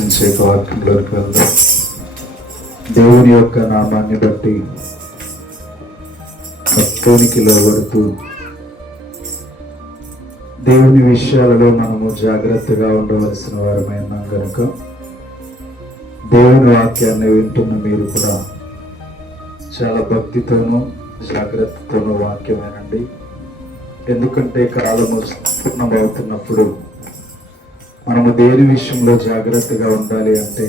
ఆలోచించే వాక్యంలోకి వెళ్దాం. దేవుని యొక్క నామాన్ని బట్టి భక్తునికి లోబడుతూ దేవుని విషయాలలో మనము జాగ్రత్తగా ఉండవలసిన వారమైన కనుక దేవుని వాక్యాన్ని వింటున్న మీరు కూడా చాలా భక్తితోనూ జాగ్రత్తతోనూ వాక్యం వినండి. ఎందుకంటే కాలము సంపూర్ణమవుతున్నప్పుడు మనము దేని విషయంలో జాగ్రత్తగా ఉండాలి అంటే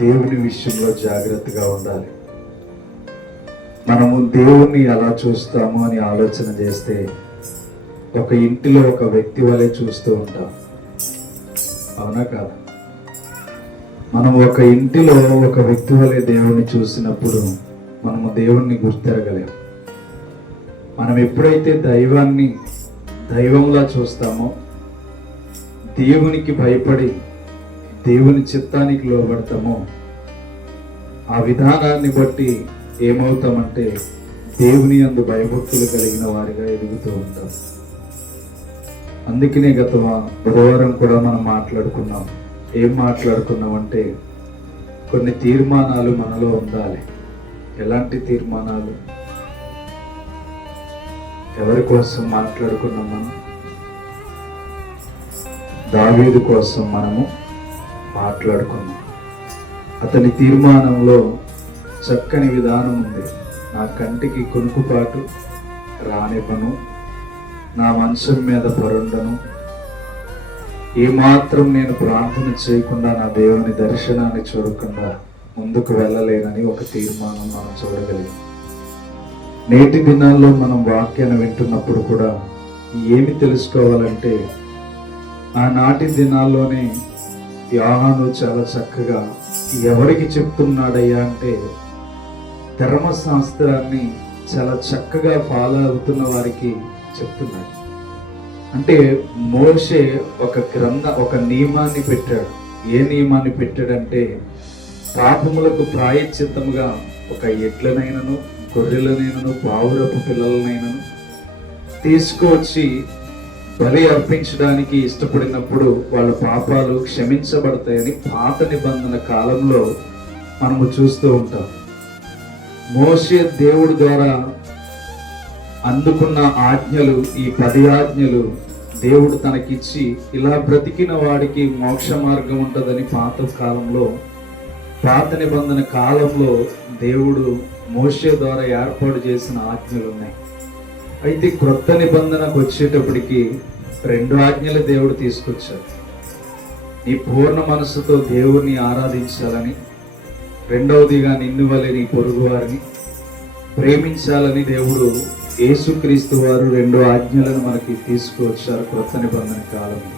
దేవుని విషయంలో జాగ్రత్తగా ఉండాలి. మనము దేవుణ్ణి ఎలా చూస్తాము అని ఆలోచన చేస్తే ఒక ఇంటిలో ఒక వ్యక్తి వలె చూస్తూ ఉంటాం, అవునా కాదు? మనం ఒక ఇంటిలో ఒక వ్యక్తి వలె దేవుణ్ణి చూసినప్పుడు మనము దేవుణ్ణి గుర్తెరగలేము. మనం ఎప్పుడైతే దైవాన్ని దైవంలా చూస్తామో, దేవునికి భయపడి దేవుని చిత్తానికి లోబడతామో, ఆ విధానాన్ని బట్టి ఏమవుతామంటే దేవుని యందు భయభక్తులు కలిగిన వారిగా ఎదుగుతూ ఉంటాం. అందుకనే గత బుధవారం కూడా మనం మాట్లాడుకున్నాం. ఏం మాట్లాడుకున్నామంటే కొన్ని తీర్మానాలు మనలో ఉండాలి. ఎలాంటి తీర్మానాలు? ఎవరి కోసం మాట్లాడుకున్నాం? మనం దావీదు కోసం మనము మాట్లాడుకున్నాం. అతని తీర్మానంలో చక్కని విధానం ఉంది. నా కంటికి కొనుకుపాటు రానివ్వను, నా మంచం మీద పరుండను, ఏమాత్రం నేను ప్రార్థన చేయకుండా నా దేవుని దర్శనాన్ని చూడకుండా ముందుకు వెళ్ళలేనని ఒక తీర్మానం మనం చూడగలిగాం. నేటి దినాల్లో మనం వాక్యాన్ని వింటున్నప్పుడు కూడా ఏమి తెలుసుకోవాలంటే, ఆనాటి దినాల్లోనే యోహాను చాలా చక్కగా ఎవరికి చెప్తున్నాడయ్యా అంటే ధర్మశాస్త్రాన్ని చాలా చక్కగా ఫాలో అవుతున్న వారికి చెప్తున్నాడు. అంటే మోషే ఒక నియమాన్ని పెట్టాడు. ఏ నియమాన్ని పెట్టాడంటే, పాపములకు ప్రాయశ్చిత్తముగా ఒక ఎడ్లనైనను గొర్రెలనైనను పావురపు పిల్లలనైనను తీసుకువచ్చి బలి అర్పించడానికి ఇష్టపడినప్పుడు వాళ్ళ పాపాలు క్షమించబడతాయని పాత నిబంధన కాలంలో మనము చూస్తూ ఉంటాం. మోషే దేవుడి ద్వారా అందుకున్న ఆజ్ఞలు, ఈ 10 ఆజ్ఞలు దేవుడు తనకిచ్చి ఇలా బ్రతికిన వాడికి మోక్ష మార్గం ఉంటుందని పాత నిబంధన కాలంలో దేవుడు మోషే ద్వారా ఏర్పాటు చేసిన ఆజ్ఞలు ఉన్నాయి. అయితే క్రొత్త నిబంధనకు వచ్చేటప్పటికి 2 ఆజ్ఞలు దేవుడు తీసుకొచ్చాడు. నీ పూర్ణ మనసుతో దేవుణ్ణి ఆరాధించాలని, రెండవదిగా నిన్ను వలె నీ పొరుగు వారిని ప్రేమించాలని దేవుడు యేసుక్రీస్తు వారు 2 ఆజ్ఞలను మనకి తీసుకువచ్చారు క్రొత్త నిబంధన కాలంలో.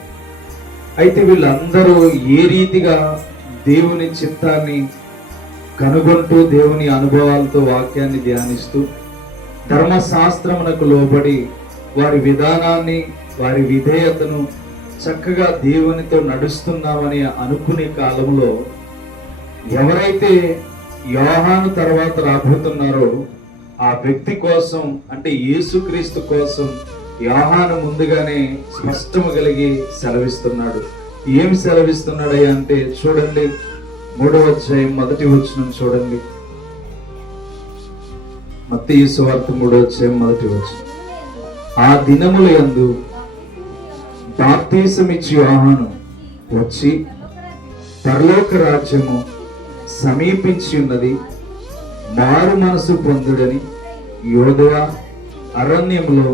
అయితే వీళ్ళందరూ ఏ రీతిగా దేవుని చిత్తాన్ని కనుగొంటూ దేవుని అనుభవాలతో వాక్యాన్ని ధ్యానిస్తూ ధర్మశాస్త్రమునకు లోబడి వారి విధానాన్ని, వారి విధేయతను చక్కగా దేవునితో నడుస్తున్నామని అనుకునే కాలంలో ఎవరైతే యోహాను తర్వాత రాబోతున్నారో ఆ వ్యక్తి కోసం, అంటే యేసుక్రీస్తు కోసం యోహాను ముందుగానే స్పష్టము కలిగి సెలవిస్తున్నాడు. ఏం సెలవిస్తున్నాడయ్యా అంటే చూడండి, 3వ అధ్యాయం 1వ వచనం చూడండి. మత్తయి సువార్త 3వ అధ్యాయం 1వ వచనం. ఆ దినముల యందు బాప్తిసమిచ్చి యోహాను వచ్చి పరలోక రాజ్యము సమీపించి ఉన్నది, మారు మనసు పొందుడని యోధయ అరణ్యంలో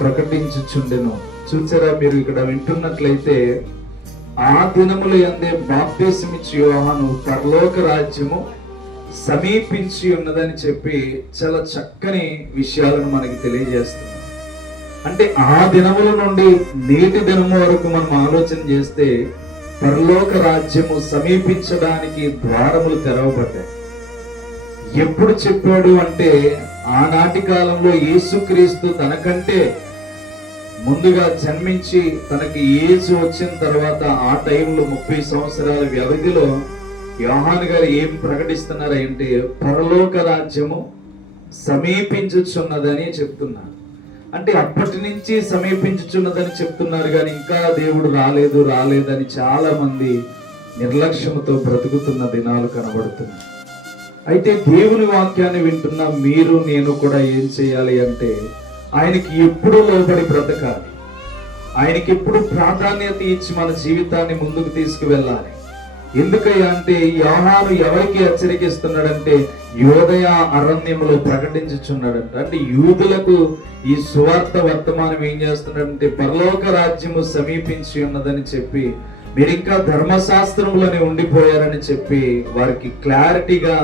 ప్రకటించుచుండెను. చూసారా, మీరు ఇక్కడ వింటున్నట్లయితే ఆ దినముల యందే బాప్తిసమిచ్చి యోహాను పరలోక రాజ్యము సమీపించి ఉన్నదని చెప్పి చాలా చక్కని విషయాలను మనకి తెలియజేస్తున్నారు. అంటే ఆ దినముల నుండి నేటి దినము వరకు మనం ఆలోచన చేస్తే పరలోక రాజ్యము సమీపించడానికి ద్వారములు తెరవబడ్డాయి. ఎప్పుడు చెప్పాడు అంటే, ఆనాటి కాలంలో యేసుక్రీస్తు తనకంటే ముందుగా జన్మించి తనకి ఏజ్ వచ్చిన తర్వాత ఆ టైంలో 30 సంవత్సరాల వ్యవధిలో యోహాను గారు ఏం ప్రకటిస్తున్నారంటే పరలోక రాజ్యము సమీపించుచున్నదని చెప్తున్నారు. అంటే అప్పటి నుంచి సమీపించుచున్నదని చెప్తున్నారు, కానీ ఇంకా దేవుడు రాలేదని చాలా మంది నిర్లక్ష్యంతో బ్రతుకుతున్న దినాలు కనబడుతున్నాయి. అయితే దేవుని వాక్యాన్ని వింటున్న మీరు నేను కూడా ఏం చేయాలి అంటే ఆయనకి ఎప్పుడూ లోబడి బ్రతకాలి. ఆయనకి ఎప్పుడు ప్రాధాన్యత ఇచ్చి మన జీవితాన్ని ముందుకు తీసుకువెళ్ళాలి. ఎందుకయ్యా అంటే యోహాను ఎవరికి హెచ్చరికిస్తున్నాడంటే యోదయ అరణ్యములో ప్రకటించుచున్నాడంట. అంటే యూదులకు ఈ సువార్త వర్తమానం ఏం చేస్తున్నాడంటే పరలోక రాజ్యము సమీపించి ఉన్నదని చెప్పి, మీరు ఇంకా ధర్మశాస్త్రంలోనే ఉండిపోయారని చెప్పి వారికి క్లారిటీగా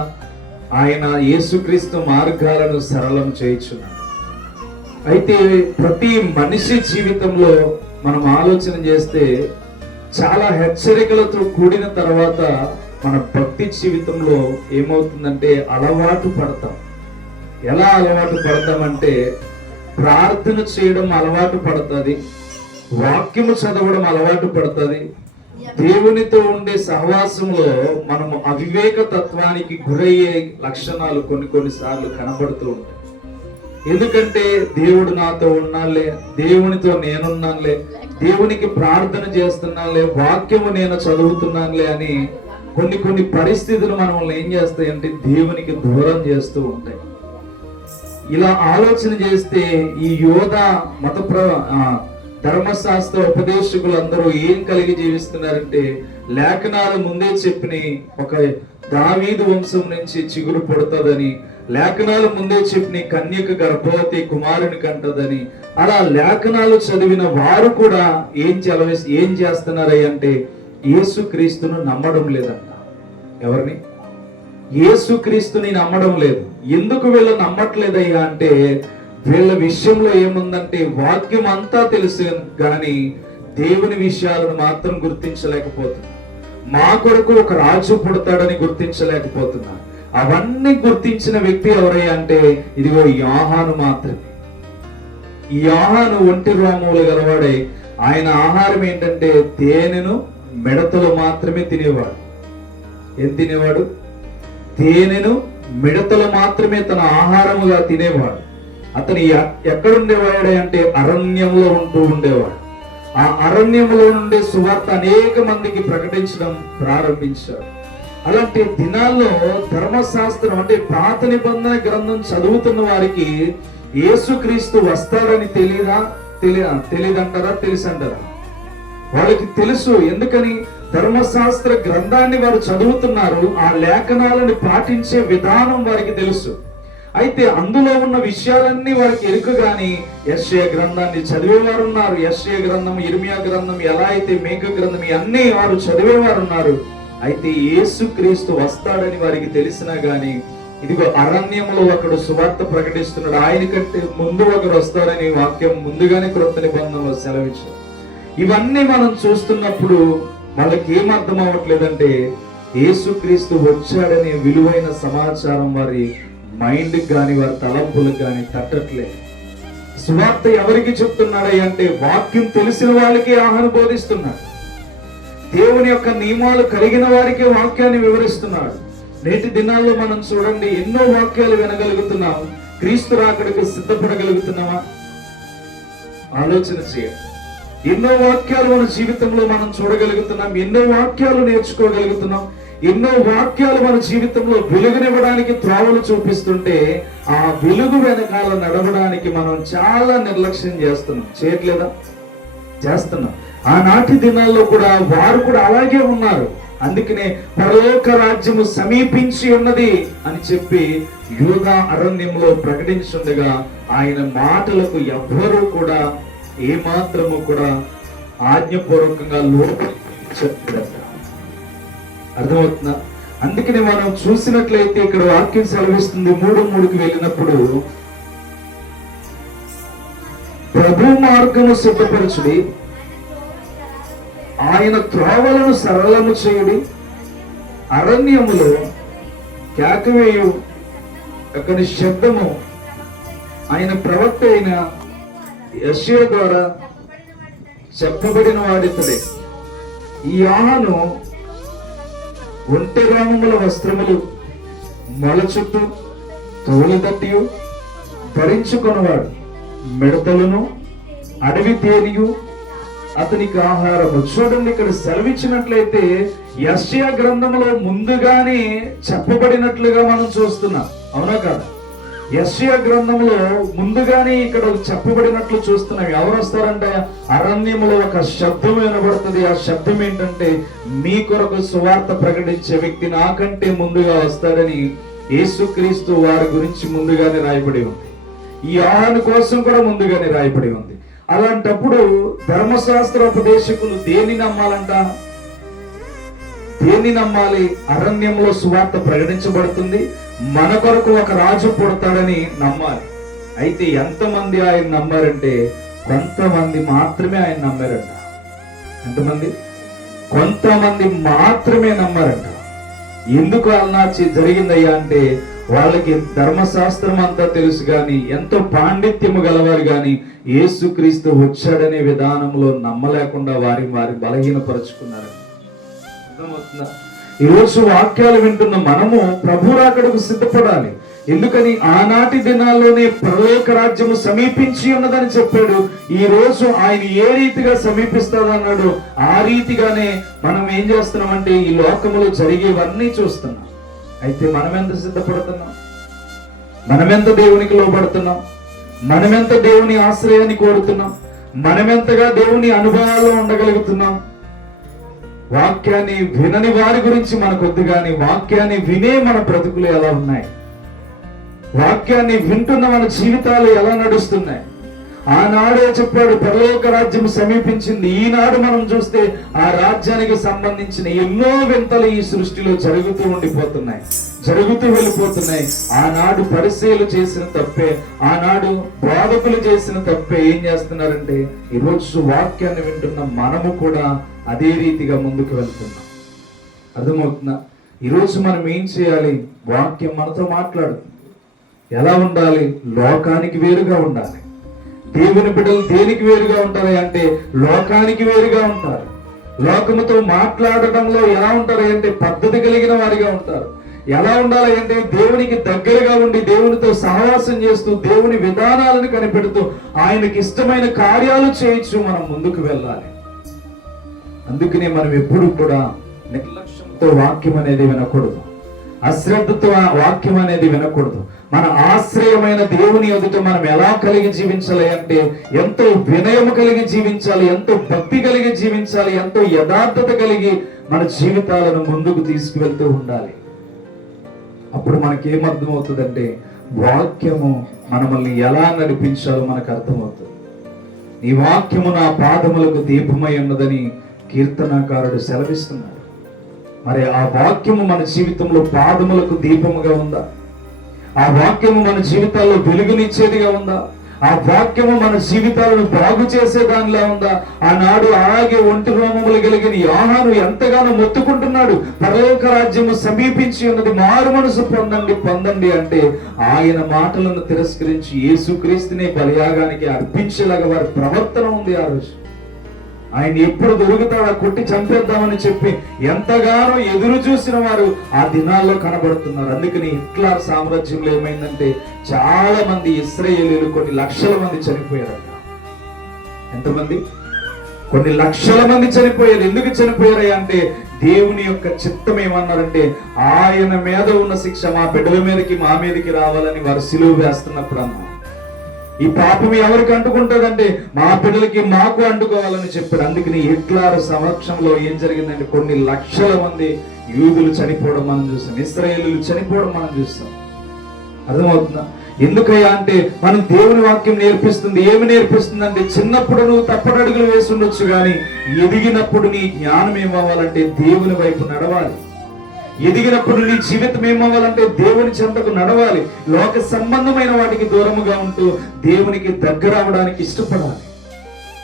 ఆయన యేసుక్రీస్తు మార్గాలను సరళం చేయుచున్నాడు. అయితే ప్రతి మనిషి జీవితంలో మనం ఆలోచన చేస్తే చాలా హెచ్చరికలతో కూడిన తర్వాత మన భక్తి జీవితంలో ఏమవుతుందంటే అలవాటు పడతాం. ఎలా అలవాటు పడతామంటే ప్రార్థన చేయడం అలవాటు పడుతుంది, వాక్యము చదవడం అలవాటు పడుతుంది. దేవునితో ఉండే సహవాసంలో మనము అవివేక తత్వానికి గురయ్యే లక్షణాలు కొన్నిసార్లు కనబడుతూ ఉంటాయి. ఎందుకంటే దేవుడు నాతో ఉన్నానులే, దేవునితో నేనున్నానులే, దేవునికి ప్రార్థన చేస్తున్నానులే, వాక్యము నేను చదువుతున్నానులే అని కొన్ని పరిస్థితులు మనల్ని ఏం చేస్తాయంటే దేవునికి దూరం చేస్తూ ఉంటాయి. ఇలా ఆలోచన చేస్తే ఈ యోధ ధర్మశాస్త్ర ఉపదేశకులు అందరూ ఏం కలిగి జీవిస్తున్నారంటే లేఖనాలు ముందే చెప్పిన ఒక దావీదు వంశం నుంచి చిగురు పడుతుందని, లేఖనాలు ముందే చెప్పిన కన్యక గర్భవతి కుమారుని కంటదని, అలా లేఖనాలు చదివిన వారు కూడా ఏం చేస్తున్నారయ్య అంటే యేసుక్రీస్తును నమ్మడం లేదంట. ఎవరిని? యేసుక్రీస్తుని నమ్మడం లేదు. ఎందుకు వీళ్ళు నమ్మట్లేదయ్యా అంటే వీళ్ళ విషయంలో ఏముందంటే వాక్యం అంతా తెలుసు కానీ దేవుని విషయాలను మాత్రం గుర్తించలేకపోతున్నారు. మా కొరకు ఒక రాజు పుడతాడని గుర్తించలేకపోతున్నారు. అవన్నీ గుర్తించిన వ్యక్తి ఎవరయ్యా అంటే ఇదిగో యోహాను మాత్రమే. ఈ యోహాను ఒంటి రోమములు గలవాడే. ఆయన ఆహారం ఏంటంటే తేనెను మిడతలు మాత్రమే తినేవాడు. ఏం తినేవాడు? తేనెను మిడతలు మాత్రమే తన ఆహారముగా తినేవాడు. అతను ఎక్కడుండేవాడు అంటే అరణ్యంలో ఉంటూ ఉండేవాడు. ఆ అరణ్యంలో నుండి సువార్త అనేక మందికి ప్రకటించడం ప్రారంభించాడు. అలాంటి దినాల్లో ధర్మశాస్త్రం అంటే పాత నిబంధన గ్రంథం చదువుతున్న వారికి యేసుక్రీస్తు వస్తాడని తెలియదంటారా? తెలుసంటారా? వాళ్ళకి తెలుసు. ఎందుకని? ధర్మశాస్త్ర గ్రంథాన్ని వారు చదువుతున్నారు, ఆ లేఖనాలను పాటించే విధానం వారికి తెలుసు. అయితే అందులో ఉన్న విషయాలన్నీ వారికి ఎరుక గాని యెషయా గ్రంథాన్ని చదివేవారు ఉన్నారు. యెషయా గ్రంథం, ఇర్మియా గ్రంథం, ఎలా అయితే మేక గ్రంథం అన్నీ వారు చదివేవారు ఉన్నారు. అయితే యేసుక్రీస్తు వస్తాడని వారికి తెలిసినా గాని ఇదిగో అరణ్యంలో ఒకడు సువార్త ప్రకటిస్తున్నాడు, ఆయన కంటే ముందు ఒకరు వస్తాడని వాక్యం ముందుగానే క్రొత్త నిబంధనలో సెలవిచ్చారు. ఇవన్నీ మనం చూస్తున్నప్పుడు వాళ్ళకి ఏం అర్థం అవ్వట్లేదంటే యేసుక్రీస్తు వచ్చాడనే విలువైన సమాచారం వారి మైండ్కి కానీ వారి తలంపులకు కానీ తట్టట్లేదు. సువార్త ఎవరికి చెప్తున్నాడు అంటే వాక్యం తెలిసిన వాళ్ళకి ఆహ్వానం బోధిస్తున్నాడు. దేవుని యొక్క నియమాలు కలిగిన వారికి వాక్యాన్ని వివరిస్తున్నాడు. నేటి దినాల్లో మనం చూడండి, ఎన్నో వాక్యాలు వినగలుగుతున్నాం. క్రీస్తు రాకడకు సిద్ధపడగలుగుతున్నామా? ఆలోచన చేయండి. ఎన్నో వాక్యాలు మన జీవితంలో మనం చూడగలుగుతున్నాం, ఎన్నో వాక్యాలు నేర్చుకోగలుగుతున్నాం, ఎన్నో వాక్యాలు మన జీవితంలో వెలుగునివ్వడానికి త్రోవలు చూపిస్తుంటే ఆ వెలుగు వెనకాల నడవడానికి మనం చాలా నిర్లక్ష్యం చేస్తున్నాం. చేయట్లేదా? చేస్తున్నాం. ఆనాటి దినాల్లో కూడా వారు కూడా అలాగే ఉన్నారు. అందుకనే పరలోక రాజ్యము సమీపించి ఉన్నది అని చెప్పి యూదా అరణ్యంలో ప్రకటించుండగా ఆయన మాటలకు ఎవ్వరూ కూడా ఏమాత్రము కూడా ఆజ్ఞపూర్వకంగా లోపలి చెప్పారు. అర్థమవుతుందా? అందుకని మనం చూసినట్లయితే ఇక్కడ వాక్యం సెలవిస్తుంది 3:3కి వెళ్ళినప్పుడు ప్రభు మార్గము సిద్ధపరచుడి, ఆయన త్రోవలను సరళము చేయుడి, అరణ్యములో కేకవేయు అక్కడి శబ్దము ఆయన ప్రవక్త అయిన యెషయా ద్వారా చెప్పబడిన వాడితడే. ఈ యోహాను ఒంటె రోమముల వస్త్రములు మొల చుట్టూ తోలు తట్టియు ధరించుకొనవాడు, మిడతలను అడవి తేనియు అతనికి ఆహారము. చూడండి, ఇక్కడ సెలవిచ్చినట్లయితే యెషయా గ్రంథంలో ముందుగానే చెప్పబడినట్లుగా మనం చూస్తున్నాం. అవునా కాదు? యెషయా గ్రంథంలో ముందుగానే ఇక్కడ చెప్పబడినట్లు చూస్తున్నాం. ఎవరు వస్తారంటే అరణ్యములో ఒక శబ్దం వినబడుతుంది. ఆ శబ్దం ఏంటంటే, మీ కొరకు సువార్త ప్రకటించే వ్యక్తి నాకంటే ముందుగా వస్తాడని యేసుక్రీస్తు వారి గురించి ముందుగానే రాయబడి ఉంది. ఈ యోహాను కోసం కూడా ముందుగానే రాయబడి ఉంది. అలాంటప్పుడు ధర్మశాస్త్ర ఉపదేశకులు దేన్ని నమ్మాలంట? దేన్ని నమ్మాలి? అరణ్యంలో సువార్త ప్రకటించబడుతుంది, మన కొరకు ఒక రాజు పుడతాడని నమ్మాలి. అయితే ఎంతమంది ఆయన నమ్మారంటే, కొంతమంది మాత్రమే ఆయన నమ్మారంట. ఎంతమంది? కొంతమంది మాత్రమే నమ్మారంట. ఎందుకు అలా జరిగిందయ్యా అంటే, వాళ్ళకి ధర్మశాస్త్రం అంతా తెలుసు కానీ, ఎంతో పాండిత్యము గలవారు కానీ యేసుక్రీస్తు వచ్చాడనే విధానంలో నమ్మలేకుండా వారి బలహీనపరుచుకున్నారు. అర్థమవుతుందా? ఈరోజు వాక్యాలు వింటున్న మనము ప్రభు రాకడకు సిద్ధపడాలి. ఎందుకని? ఆనాటి దినాల్లోనే పరలోక రాజ్యము సమీపించి ఉన్నదని చెప్పాడు. ఈ రోజు ఆయన ఏ రీతిగా సమీపిస్తాడన్నాడు, ఆ రీతిగానే మనం ఏం చేస్తున్నామంటే ఈ లోకములో జరిగేవన్నీ చూస్తున్నాం. అయితే మనం ఎంత సిద్ధపడుతున్నాం? మనమెంత దేవునికి లోబడుతున్నాం? మనమెంత దేవుని ఆశ్రయాన్ని కోరుతున్నాం? మనమెంతగా దేవుని అనుభవాల్లో ఉండగలుగుతున్నాం? వాక్యాన్ని వినని వారి గురించి మనకొద్దు కానీ, వాక్యాన్ని వినే మన బ్రతుకులు ఎలా ఉన్నాయి? వాక్యాన్ని వింటున్న మన జీవితాలు ఎలా నడుస్తున్నాయి? ఆనాడే చెప్పాడు పరలోక రాజ్యం సమీపించింది. ఈనాడు మనం చూస్తే ఆ రాజ్యానికి సంబంధించిన ఎన్నో వింతలు ఈ సృష్టిలో జరుగుతూ వెళ్ళిపోతున్నాయి. ఆనాడు పరిచయులు చేసిన తప్పే, ఆనాడు బోధకులు చేసిన తప్పే ఏం చేస్తున్నారంటే, ఈరోజు వాక్యాన్ని వింటున్న మనము కూడా అదే రీతిగా ముందుకు వెళ్తున్నాం. అర్థమవుతుందా? ఈరోజు మనం ఏం చేయాలి? వాక్యం మనతో మాట్లాడుతుంది. ఎలా ఉండాలి? లోకానికి వేరుగా ఉండాలి. దేవుని బిడ్డలు దేనికి వేరుగా ఉంటారు అంటే, లోకానికి వేరుగా ఉంటారు. లోకముతో మాట్లాడటంలో ఎలా ఉంటారు అంటే, పద్ధతి కలిగిన వారిగా ఉంటారు. ఎలా ఉండాలి అంటే, దేవునికి దగ్గరగా ఉండి దేవునితో సహవాసం చేస్తూ దేవుని విధానాలను కనిపెడుతూ ఆయనకి ఇష్టమైన కార్యాలు చేయొచ్చు మనం ముందుకు వెళ్ళాలి. అందుకనే మనం ఎప్పుడు కూడా నిర్లక్ష్యంతో వాక్యం అనేది వినకూడదు, అశ్రద్ధతో వాక్యం అనేది వినకూడదు. మన ఆశ్రయమైన దేవుని ఎదుట మనం ఎలా కలిగి జీవించాలి అంటే, ఎంతో వినయము కలిగి జీవించాలి, ఎంతో భక్తి కలిగి జీవించాలి, ఎంతో యథార్థత కలిగి మన జీవితాలను ముందుకు తీసుకువెళ్తూ ఉండాలి. అప్పుడు మనకేమర్థమవుతుందంటే, వాక్యము మనల్ని ఎలా నడిపించాలో మనకు అర్థమవుతుంది. ఈ వాక్యము నా పాదములకు దీపమై ఉన్నదని కీర్తనాకారుడు సెలవిస్తున్నాడు. మరి ఆ వాక్యము మన జీవితంలో పాదములకు దీపముగా ఉందా? ఆ వాక్యము మన జీవితాల్లో వెలుగునిచ్చేదిగా ఉందా? ఆ వాక్యము మన జీవితాలను బాగు చేసే దానిలా ఉందా? ఆనాడు అలాగే ఒంటి రోమములు కలిగిన యోహాను ఎంతగానో మొత్తుకుంటున్నాడు, పరలోక రాజ్యము సమీపించి ఉన్నది, మారు మనసు పొందండి అంటే, ఆయన మాటలను తిరస్కరించి యేసుక్రీస్తునే బలియాగానికి అర్పించేలాగా వారి ప్రవర్తన ఉంది. ఆ రోజు ఆయన ఎప్పుడు దొరుకుతాడా కొట్టి చంపేద్దామని చెప్పి ఎంతగానో ఎదురు చూసిన వారు ఆ దినాల్లో కనబడుతున్నారు. అందుకని హిట్లర్ సామ్రాజ్యంలో ఏమైందంటే, చాలా మంది ఇశ్రాయేలీయులు కొన్ని లక్షల మంది చనిపోయారట. ఎంతమంది? కొన్ని లక్షల మంది చనిపోయారు. ఎందుకు చనిపోయారు అంటే, దేవుని యొక్క చిత్తం ఏమన్నారంటే, ఆయన మీద ఉన్న శిక్ష మా బిడ్డల మీదకి మా మీదకి రావాలని వారు సిలువ వేస్తున్నప్పుడు అన్నారు. ఈ పాపం ఎవరికి అంటుకుంటుందంటే, మా పిల్లలకి మాకు అంటుకోవాలని చెప్పాడు. అందుకని హిట్లర్ సమక్షంలో ఏం జరిగిందంటే, కొన్ని లక్షల మంది యూదులు చనిపోవడం మనం చూస్తాం, ఇశ్రాయేలీయులు చనిపోవడం మనం చూస్తాం. అర్థమవుతుందా? ఎందుకయ్యా అంటే, మనం దేవుని వాక్యం నేర్పిస్తుంది. ఏమి నేర్పిస్తుంది అంటే, చిన్నప్పుడు నువ్వు తప్పటడుగులు వేసి ఉండొచ్చు కానీ, ఎదిగినప్పుడు నీ జ్ఞానం ఏమవ్వాలంటే దేవుని వైపు నడవాలి. ఎదిగినప్పుడు నీ జీవితం ఏమవ్వాలంటే దేవుని చెంతకు నడవాలి. లోక సంబంధమైన వాటికి దూరముగా ఉంటూ దేవునికి దగ్గర అవడానికి ఇష్టపడాలి.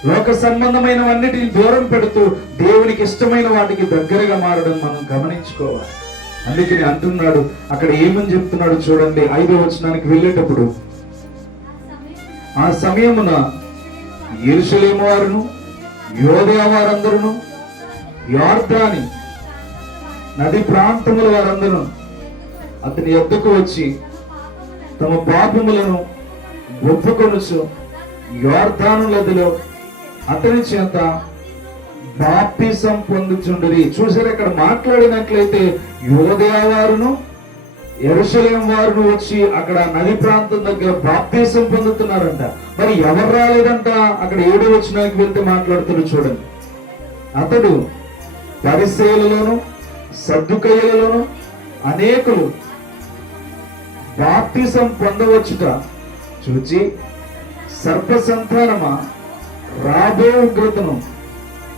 లోక సంబంధమైనవన్నిటిని దూరం పెడుతూ దేవునికి ఇష్టమైన వాటికి దగ్గరగా మారడం మనం గమనించుకోవాలి. అందుకని అంటున్నాడు, అక్కడ ఏమని చెప్తున్నాడు చూడండి, 5వ వచనానికి వెళ్ళేటప్పుడు, ఆ సమయమున యెరూషలేము వారును యోదయ వారందరూ యొర్దాను నది ప్రాంతముల వారందరూ అతని యొద్దకు వచ్చి తమ పాపములను ఒప్పుకొనుచు యొర్దాను నదిలో అతని చేత బాప్తిసం పొందుచుండిరి. చూసారు, ఇక్కడ మాట్లాడినట్లయితే యోదయ వారును యెరూషలేము వారును వచ్చి అక్కడ నది ప్రాంతం దగ్గర బాప్తిసం పొందుతున్నారంట. మరి ఎవరు రాలేదంట? అక్కడ 7వ వచనానికి వెళ్తే మాట్లాడుతున్నారు చూడండి. అతడు పరిసయ్యులలోను సద్దుకయ్యులలోను అనేకులు బాప్తిసం పొందవచ్చుట చూచి, సర్ప సంతానమా, రాబో ఉగ్రతను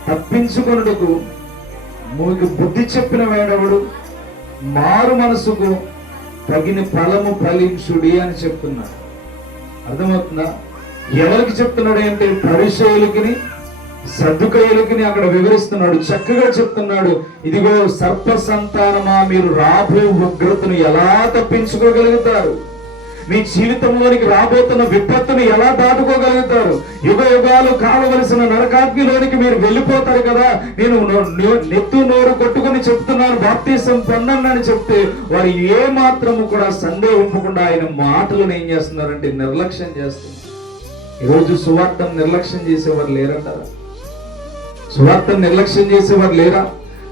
తప్పించుకొనుటకు మీకు బుద్ధి చెప్పిన వేడవుడు, మారు మనసుకు తగిన ఫలము ఫలించుడి అని చెప్తున్నాడు. అర్థమవుతుందా? ఎవరికి చెప్తున్నాడు అంటే పరిసయ్యులకి సద్దుకయ్యులకి అక్కడ వివరిస్తున్నాడు. చక్కగా చెప్తున్నాడు, ఇదిగో సర్ప సంతానమా, మీరు రాబో ఉగ్రతను ఎలా తప్పించుకోగలుగుతారు? మీ జీవితంలోనికి రాబోతున్న విపత్తును ఎలా దాటుకోగలుగుతారు? యుగ యుగాలు కాలవలసిన నరకాగ్నిలోనికి మీరు వెళ్ళిపోతారు కదా. నేను నెత్తు నోరు కొట్టుకుని చెప్తున్నాను, బాప్తిసం పొందండి అని చెప్తే వారు ఏ మాత్రము కూడా సందేహింపకుండా ఆయన మాటలను ఏం చేస్తున్నారంటే నిర్లక్ష్యం చేస్తున్నారు. ఈరోజు సువార్తను నిర్లక్ష్యం చేసేవారు లేరంటారా? సువార్తను నిర్లక్ష్యం చేసేవారు లేరా?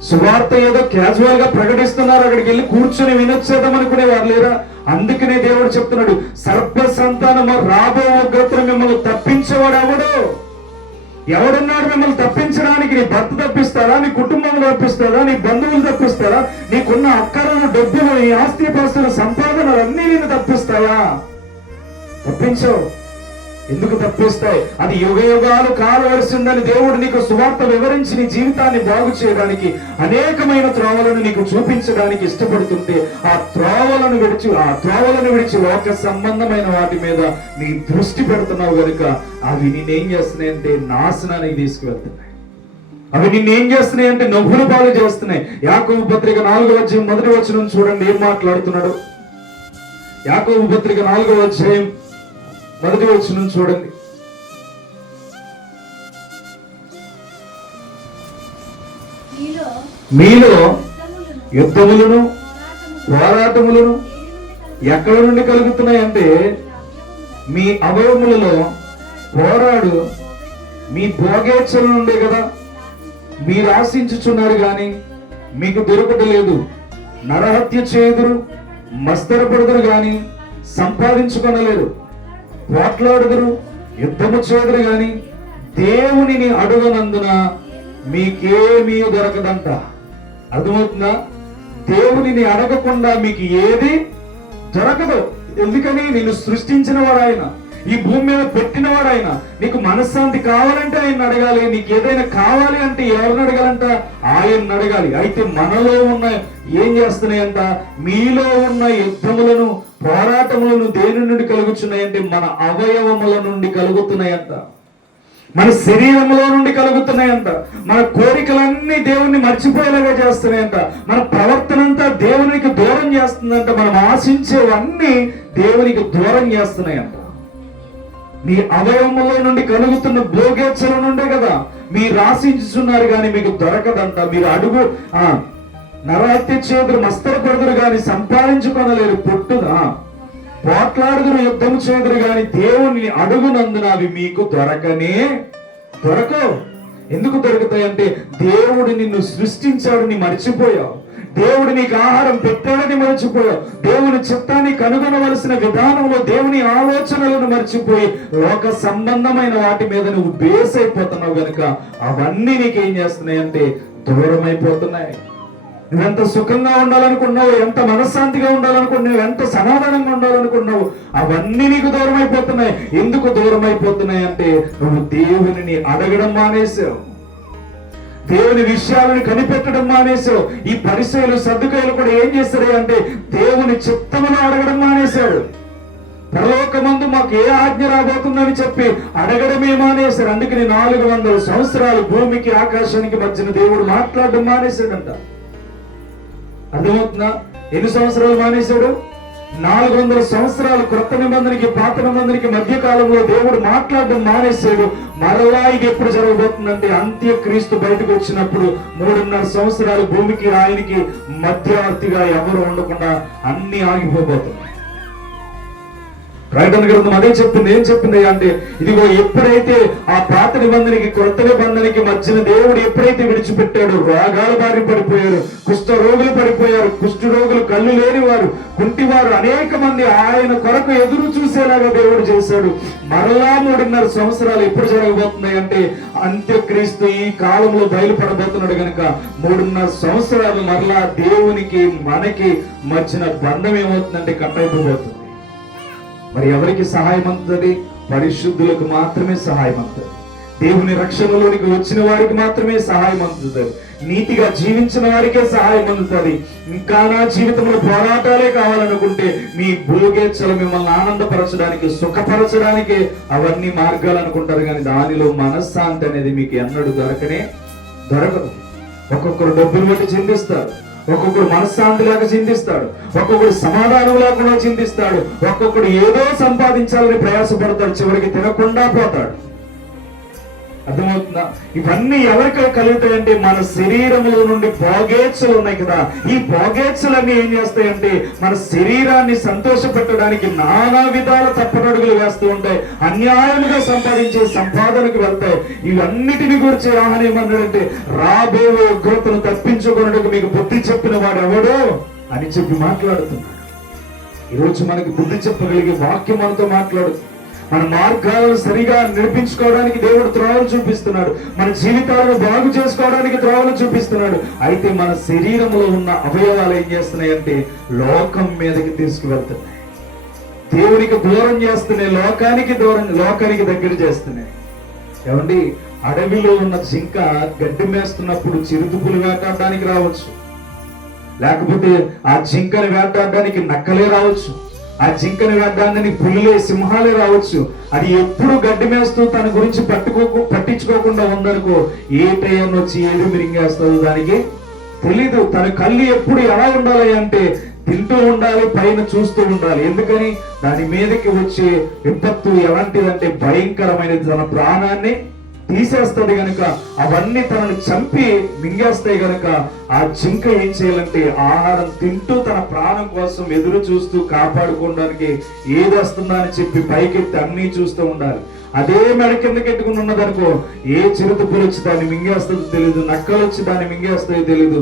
సువార్త ఏదో క్యాజువల్ గా ప్రకటిస్తున్నారు, అక్కడికి వెళ్ళి కూర్చొని వినొచ్చేద్దాం అనుకునే వారు లేరా? అందుకనే దేవుడు చెప్తున్నాడు, సర్ప సంతానము, రాబో ఉగ్రతను మిమ్మల్ని తప్పించేవాడు ఎవడు? ఎవడున్నాడు మిమ్మల్ని తప్పించడానికి? నీ భర్త తప్పిస్తారా? నీ కుటుంబం తప్పిస్తారా? నీ బంధువులు తప్పిస్తారా? నీకున్న అక్కరను, డబ్బులు, నీ ఆస్తి పాస్తుల సంపాదనలు అన్నీ నేను తప్పిస్తాయా? తప్పించవు. ఎందుకు తప్పిస్తాయి? అది యుగ యుగాలు కాలవలసిందని దేవుడు నీకు సువార్త వివరించి నీ జీవితాన్ని బాగు చేయడానికి, అనేకమైన త్రోవలను నీకు చూపించడానికి ఇష్టపడుతుంటే ఆ త్రోవలను విడిచి లోక సంబంధమైన వాటి మీద నీ దృష్టి పెడుతున్నావు కనుక అవి నేనేం చేస్తున్నాయంటే నాశనానికి తీసుకువెళ్తున్నాయి. అవి నిన్నేం చేస్తున్నాయి అంటే నవ్వుల పాలు చేస్తున్నాయి. యాకోబు పత్రిక 4వ అధ్యాయం 1వ వచనం చూడండి ఏం మాట్లాడుతున్నాడు. యాకోబు పత్రిక 4వ అధ్యాయం 1వ వచనం చూడండి. మీలో యుద్ధములను పోరాటములను ఎక్కడ నుండి కలుగుతున్నాయి అంటే మీ అవయవములలో పోరాడు మీ భోగేచ్ఛల నుండే కదా. మీరు ఆశించుచున్నారు గాని మీకు దొరకటలేదు. నరహత్య చేయుదురు, మస్తరపడుదురు గాని సంపాదించుకొనలేరు. పోట్లాడుదురు, యుద్ధము చేదురు గాని దేవునిని అడుగనందున మీకేమీ దొరకదంట. అర్థమవుతుందా? దేవునిని అడగకుండా మీకు ఏది దొరకదు. ఎందుకని? నిన్ను సృష్టించిన వాడు ఆయన, ఈ భూమి మీద పెట్టినవాడు ఆయన. నీకు మనశ్శాంతి కావాలంటే ఆయన అడగాలి. నీకు ఏదైనా కావాలి అంటే ఎవరిని అడగాలంట? ఆయన్ని అడగాలి. అయితే మనలో ఉన్న ఏం చేస్తున్నాయంట? మీలో ఉన్న యుద్ధములను పోరాటములను దేని నుండి కలుగుతున్నాయంటే మన అవయవముల నుండి కలుగుతున్నాయంట, మన శరీరంలో నుండి కలుగుతున్నాయంట. మన కోరికలన్నీ దేవుణ్ణి మర్చిపోయేలాగా చేస్తున్నాయంట. మన ప్రవర్తన అంతా దేవునికి దూరం చేస్తుందంట. మనం ఆశించేవన్నీ దేవునికి దూరం చేస్తున్నాయంట. మీ అవయవముల నుండి కలుగుతున్న భోగేచ్ఛల నుండే కదా మీరు ఆశించుతున్నారు కానీ మీకు దొరకదంట. మీరు అడుగు నరహత్య చేదురు, మస్తరపడుదురు గాని సంపాదించుకొనలేరు. పోట్లాడుదురు, యుద్ధం చేదురు గాని దేవుని అడుగునందున అవి మీకు దొరకవు. ఎందుకు దొరుకుతాయంటే దేవుడు నిన్ను సృష్టించాడని మర్చిపోయావు. దేవుడు నీకు ఆహారం పెట్టాడని మర్చిపోయావు. దేవుని చిత్తాన్ని కనుగొనవలసిన విధానంలో దేవుని ఆలోచనలను మర్చిపోయి లోక సంబంధమైన వాటి మీద నువ్వు బేస్ అయిపోతున్నావు కనుక అవన్నీ నీకేం చేస్తున్నాయి అంటే దూరం అయిపోతున్నాయి. నువ్వెంత సుఖంగా ఉండాలనుకున్నావు, ఎంత మనశ్శాంతిగా ఉండాలనుకున్నావు, ఎంత సమాధానంగా ఉండాలనుకున్నావు, అవన్నీ నీకు దూరం అయిపోతున్నాయి. ఎందుకు దూరం అయిపోతున్నాయి అంటే నువ్వు దేవుని అడగడం మానేసావు, దేవుని విషయాలను కనిపెట్టడం మానేశావు. ఈ పరిసయ్యులు సద్దుకయ్యులు కూడా ఏం చేస్తారు అంటే దేవుని చిత్తమును అడగడం మానేశాడు. పరలోకమందు మాకు ఏ ఆజ్ఞ రాబోతుందని చెప్పి అడగడమే మానేశారు. అందుకని 400 సంవత్సరాలు భూమికి ఆకాశానికి మధ్యన దేవుడు మాట్లాడడం మానేశాడంట. అర్థమవుతుందా? ఎన్ని సంవత్సరాలు మానేశాడు? 400 సంవత్సరాలు. క్రొత్త నిబంధనకి పాత నిబంధనకి మధ్య కాలంలో దేవుడు మాట్లాడడం మానేశాడు. మరలా ఇది ఎప్పుడు జరగబోతుందంటే అంత్యక్రీస్తు బయటకు వచ్చినప్పుడు 3.5 సంవత్సరాలు భూమికి ఆయనకి మధ్యవర్తిగా ఎవరు ఉండకుండా అన్ని ఆగిపోబోతున్నాయి. ప్రకటన గ్రంథం అదే చెప్తుంది. ఏం చెప్పింది అంటే, ఇదిగో ఎప్పుడైతే ఆ పాత నిబంధనకి కొత్త నిబంధనకి మధ్యన దేవుడు ఎప్పుడైతే విడిచిపెట్టాడు, రోగాల బారి పడిపోయారు, కుష్ఠ రోగులు పడిపోయారు, కుష్ఠ రోగులు, కళ్ళు లేని వారు, కుంటివారు, అనేక మంది ఆయన కొరకు ఎదురు చూసేలాగా దేవుడు చేశాడు. మరలా 3.5 సంవత్సరాలు ఎప్పుడు జరగబోతున్నాయి అంటే, అంత్యక్రీస్తు ఈ కాలంలో బయలుపడబోతున్నాడు కనుక 3.5 సంవత్సరాలు మరలా దేవునికి మనకి మధ్యన బంధం ఏమవుతుందంటే కట్ అయిపోబోతుంది. మరి ఎవరికి సహాయం అందుతుంది? పరిశుద్ధులకు మాత్రమే సహాయం అందుతుంది. దేవుని రక్షణలోనికి వచ్చిన వారికి మాత్రమే సహాయం అందుతుంది. నీతిగా జీవించిన వారికే సహాయం అందుతుంది. ఇంకా నా జీవితంలో పోరాటాలే కావాలనుకుంటే, మీ భోగేచ్ఛలు మిమ్మల్ని ఆనందపరచడానికి, సుఖపరచడానికి అవన్నీ మార్గాలు అనుకుంటారు, కానీ దానిలో మనశ్శాంతి అనేది మీకు ఎన్నడూ దొరకదు. ఒక్కొక్కరు డబ్బులు బట్టి చింతిస్తారు, ఒక్కొక్కడు మనశ్శాంతి లేక చింతిస్తాడు, ఒక్కొక్కడు సమాధానం లేకుండా చింతిస్తాడు, ఒక్కొక్కడు ఏదో సంపాదించాలని ప్రయాసపడతాడు, చివరికి తినకుండా పోతాడు. అర్థమవుతుందా? ఇవన్నీ ఎవరికి కలుగుతాయంటే, మన శరీరంలో నుండి భోగేచ్ఛలు ఉన్నాయి కదా, ఈ భోగేచ్ఛలన్నీ ఏం చేస్తాయంటే మన శరీరాన్ని సంతోష పెట్టడానికి నానా విధాల తప్పనడుగులు వేస్తూ ఉంటాయి, అన్యాయముగా సంపాదించే సంపాదనకు వెళ్తాయి. ఇవన్నిటిని గురించి ఆహ్వానం ఏమన్నాడంటే, రాబోయే ఉగ్రతను తప్పించుకున్నట్టుకు మీకు బుద్ధి చెప్పిన వాడు ఎవడో అని చెప్పి మాట్లాడుతున్నాడు. ఈరోజు మనకి బుద్ధి చెప్పగలిగే వాక్యం మనతో మాట్లాడుతుంది. మన మార్గాలను సరిగా నడిపించుకోవడానికి దేవుడు త్రోవలు చూపిస్తున్నాడు, మన జీవితాలను బాగు చేసుకోవడానికి త్రోవలు చూపిస్తున్నాడు. అయితే మన శరీరంలో ఉన్న అవయవాలు ఏం చేస్తున్నాయంటే లోకం మీదకి తీసుకువెళ్తున్నాయి, దేవునికి దూరం చేస్తున్నాయి, లోకానికి దగ్గర చేస్తున్నాయి. ఏమండి, అడవిలో ఉన్న జింక గడ్డి మేస్తున్నప్పుడు చిరుతుపులు వేటాడడానికి రావచ్చు, లేకపోతే ఆ జింకని వేటాడడానికి నక్కలే రావచ్చు, ఆ జింకని వేటాడడానికి పులులే, సింహాలే రావచ్చు. అది ఎప్పుడు గడ్డి మేస్తూ తన గురించి పట్టించుకోకుండా ఉందనుకో, ఏ టైం వచ్చి ఏడు మిరింగేస్తుందో దానికి తెలీదు. తన కళ్ళు ఎప్పుడు ఎలా ఉండాలి అంటే తింటూ ఉండాలి, పైన చూస్తూ ఉండాలి. ఎందుకని? దాని మీదకి వచ్చే విపత్తు ఎలాంటిదంటే భయంకరమైనది, తన ప్రాణాన్ని తీసేస్తుంది గనుక, అవన్నీ తనను చంపి మింగేస్తాయి గనుక ఆ జింక ఏం చేయాలంటే ఆహారం తింటూ తన ప్రాణం కోసం ఎదురు చూస్తూ కాపాడుకోవడానికి ఏది వస్తుందా అని చెప్పి పైకెత్తి అన్ని చూస్తూ ఉండాలి. అదే మెడ కిందకి ఎట్టుకుని ఉన్నదనుకో, ఏ చిరుతపులు వచ్చి దాన్ని మింగేస్తుందో తెలియదు, నక్కలు వచ్చి దాన్ని మింగేస్తుందో తెలియదు,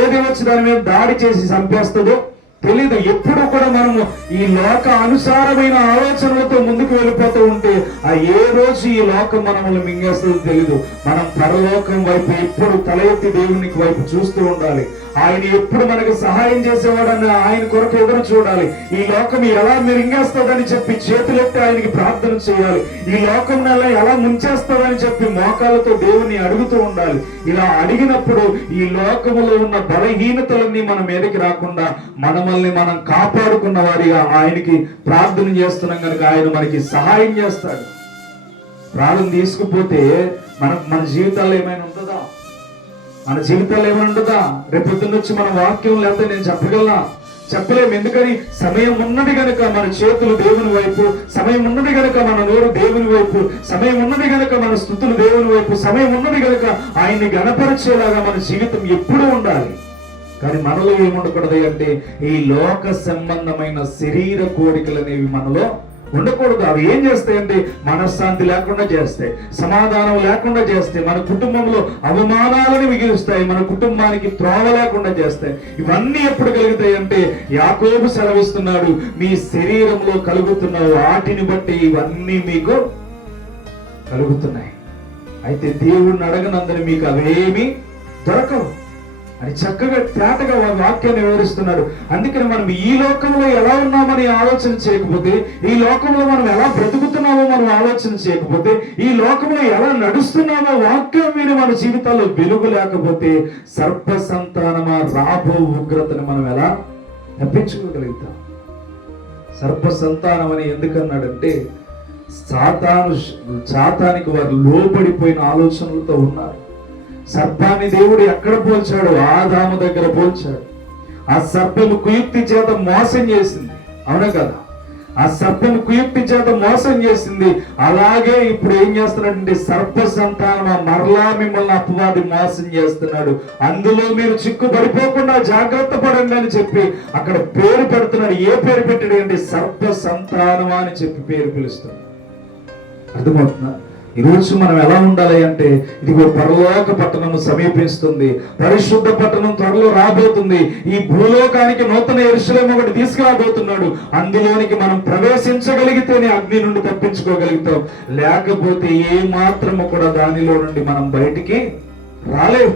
ఏది వచ్చి దాని మీద దాడి చేసి చంపేస్తుందో తెలీదు. ఎప్పుడు కూడా మనము ఈ లోక అనుసారమైన ఆలోచనలతో ముందుకు వెళ్ళిపోతూ ఉంటే ఆ ఏ రోజు ఈ లోకం మనల్ని మింగేస్తుందో తెలీదు. మనం పరలోకం వైపు ఎప్పుడు తల ఎత్తి దేవునికి వైపు చూస్తూ ఉండాలి. ఆయన ఎప్పుడు మనకు సహాయం చేసేవాడని ఆయన కొరకు ఎదురు చూడాలి. ఈ లోకం ఎలా మింగేస్తుందని చెప్పి చేతులెత్తి ఆయనకి ప్రార్థన చేయాలి. ఈ లోకం ఎలా ముంచేస్తుందని చెప్పి మోకాళ్ళతో దేవుని అడుగుతూ ఉండాలి. ఇలా అడిగినప్పుడు ఈ లోకములో ఉన్న బలహీనతలన్నీ మన మీదకి రాకుండా మనల్ని మనం కాపాడుకున్న వారిగా ఆయనకి ప్రార్థన చేస్తున్నాం కనుక ఆయన మనకి సహాయం చేస్తాడు. ప్రార్థన తీసుకుపోతే మన జీవితాల్లో ఏమైనా ఉంటుందా? మన జీవితాల్లో ఏమైనా ఉంటుందా? రేపొద్దున్న వచ్చి మన వాక్యం లేకపోతే నేను చెప్పలేము. ఎందుకని? సమయం ఉన్నది గనుక మన చేతులు దేవుని వైపు, సమయం ఉన్నది గనుక మన నోరు దేవుని వైపు, సమయం ఉన్నది గనుక మన స్తుతులు దేవుని వైపు, సమయం ఉన్నది గనుక ఆయన్ని గణపరిచేలాగా మన జీవితం ఎప్పుడూ ఉండాలి. కానీ మనలో ఏముండకూడదు అంటే ఈ లోక సంబంధమైన శరీర కోరికలు అనేవి మనలో ఉండకూడదు. అవి ఏం చేస్తాయంటే మనశ్శాంతి లేకుండా చేస్తాయి, సమాధానం లేకుండా చేస్తాయి, మన కుటుంబంలో అవమానాలను మిగిలిస్తాయి, మన కుటుంబానికి త్రోవ లేకుండా చేస్తాయి. ఇవన్నీ ఎప్పుడు కలుగుతాయి అంటే యాకోబు సెలవిస్తున్నాడు, మీ శరీరంలో కలుగుతున్న వాటిని బట్టి ఇవన్నీ మీకు కలుగుతున్నాయి. అయితే దేవుణ్ణి అడగనందని మీకు అవేమీ దొరకవు అని చక్కగా తేటగా వాక్యాన్ని వివరిస్తున్నాడు. అందుకని మనం ఈ లోకంలో ఎలా ఉన్నామని ఆలోచన చేయకపోతే, ఈ లోకంలో మనం ఎలా బ్రతుకుతున్నామో మనం ఆలోచన చేయకపోతే, ఈ లోకంలో ఎలా నడుస్తున్నామో వాక్యం విని మన జీవితాల్లో వెలుగు లేకపోతే సర్ప సంతానమా రాబో ఉగ్రతను మనం ఎలా తప్పించుకోగలుగుతాం? సర్ప సంతానం అని ఎందుకన్నాడంటే సాతానికి వారు లోబడిపోయిన ఆలోచనలతో ఉన్నారు. సర్పాన్ని దేవుడు ఎక్కడ పోల్చాడు? ఆదాము దగ్గర పోల్చాడు. ఆ సర్పము కుయుక్తి చేత మోసం చేసింది, అవునా కదా? ఆ సర్పము కుయుక్తి చేత మోసం చేసింది. అలాగే ఇప్పుడు ఏం చేస్తున్నాడంటే సర్ప సంతానం మరలా మిమ్మల్ని అపవాది మోసం చేస్తున్నాడు. అందులో మీరు చిక్కు పడిపోకుండా జాగ్రత్త పడండి. చూడండి అని చెప్పి అక్కడ పేరు పెడుతున్నాడు. ఏ పేరు పెట్టాడు అంటే సర్ప సంతానమా అని చెప్పి పేరు పిలుస్తాడు. అర్థమవుతుందా? ఈరోజు మనం ఎలా ఉండాలి అంటే, ఇదిగో పరలోక పట్టణం సమీపిస్తుంది, పరిశుద్ధ పట్టణం త్వరలో రాబోతుంది, ఈ భూలోకానికి నూతన యెరూషలేము ఒకటి తీసుకురాబోతున్నాడు. అందులోనికి మనం ప్రవేశించగలిగితేనే అగ్ని నుండి తప్పించుకోగలుగుతాం, లేకపోతే ఏ మాత్రము కూడా దానిలో నుండి మనం బయటికి రాలేవు.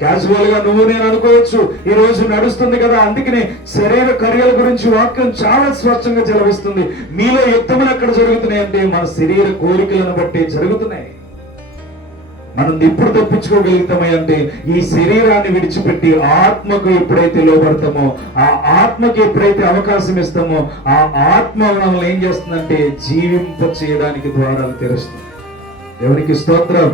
క్యాజువల్ గా నువ్వు నేను అనుకోవచ్చు, ఈ రోజు నడుస్తుంది కదా, అందుకనే శరీర కార్యాల గురించి వాక్యం చాలా స్పష్టంగా చెలవిస్తుంది. మీలో యుద్ధములు ఎక్కడ జరుగుతున్నాయి అంటే మన శరీర కోరికలను బట్టి జరుగుతున్నాయి. మనం ఎప్పుడు తప్పించుకోగలుగుతామై అంటే ఈ శరీరాన్ని విడిచిపెట్టి ఆత్మకు ఎప్పుడైతే లోబడతామో, ఆ ఆత్మకి ఎప్పుడైతే అవకాశం ఇస్తామో, ఆ ఆత్మ మనల్ని ఏం చేస్తుందంటే జీవింప చేయడానికి ద్వారాలు తెరుస్తుంది. దేవునికి స్తోత్రం.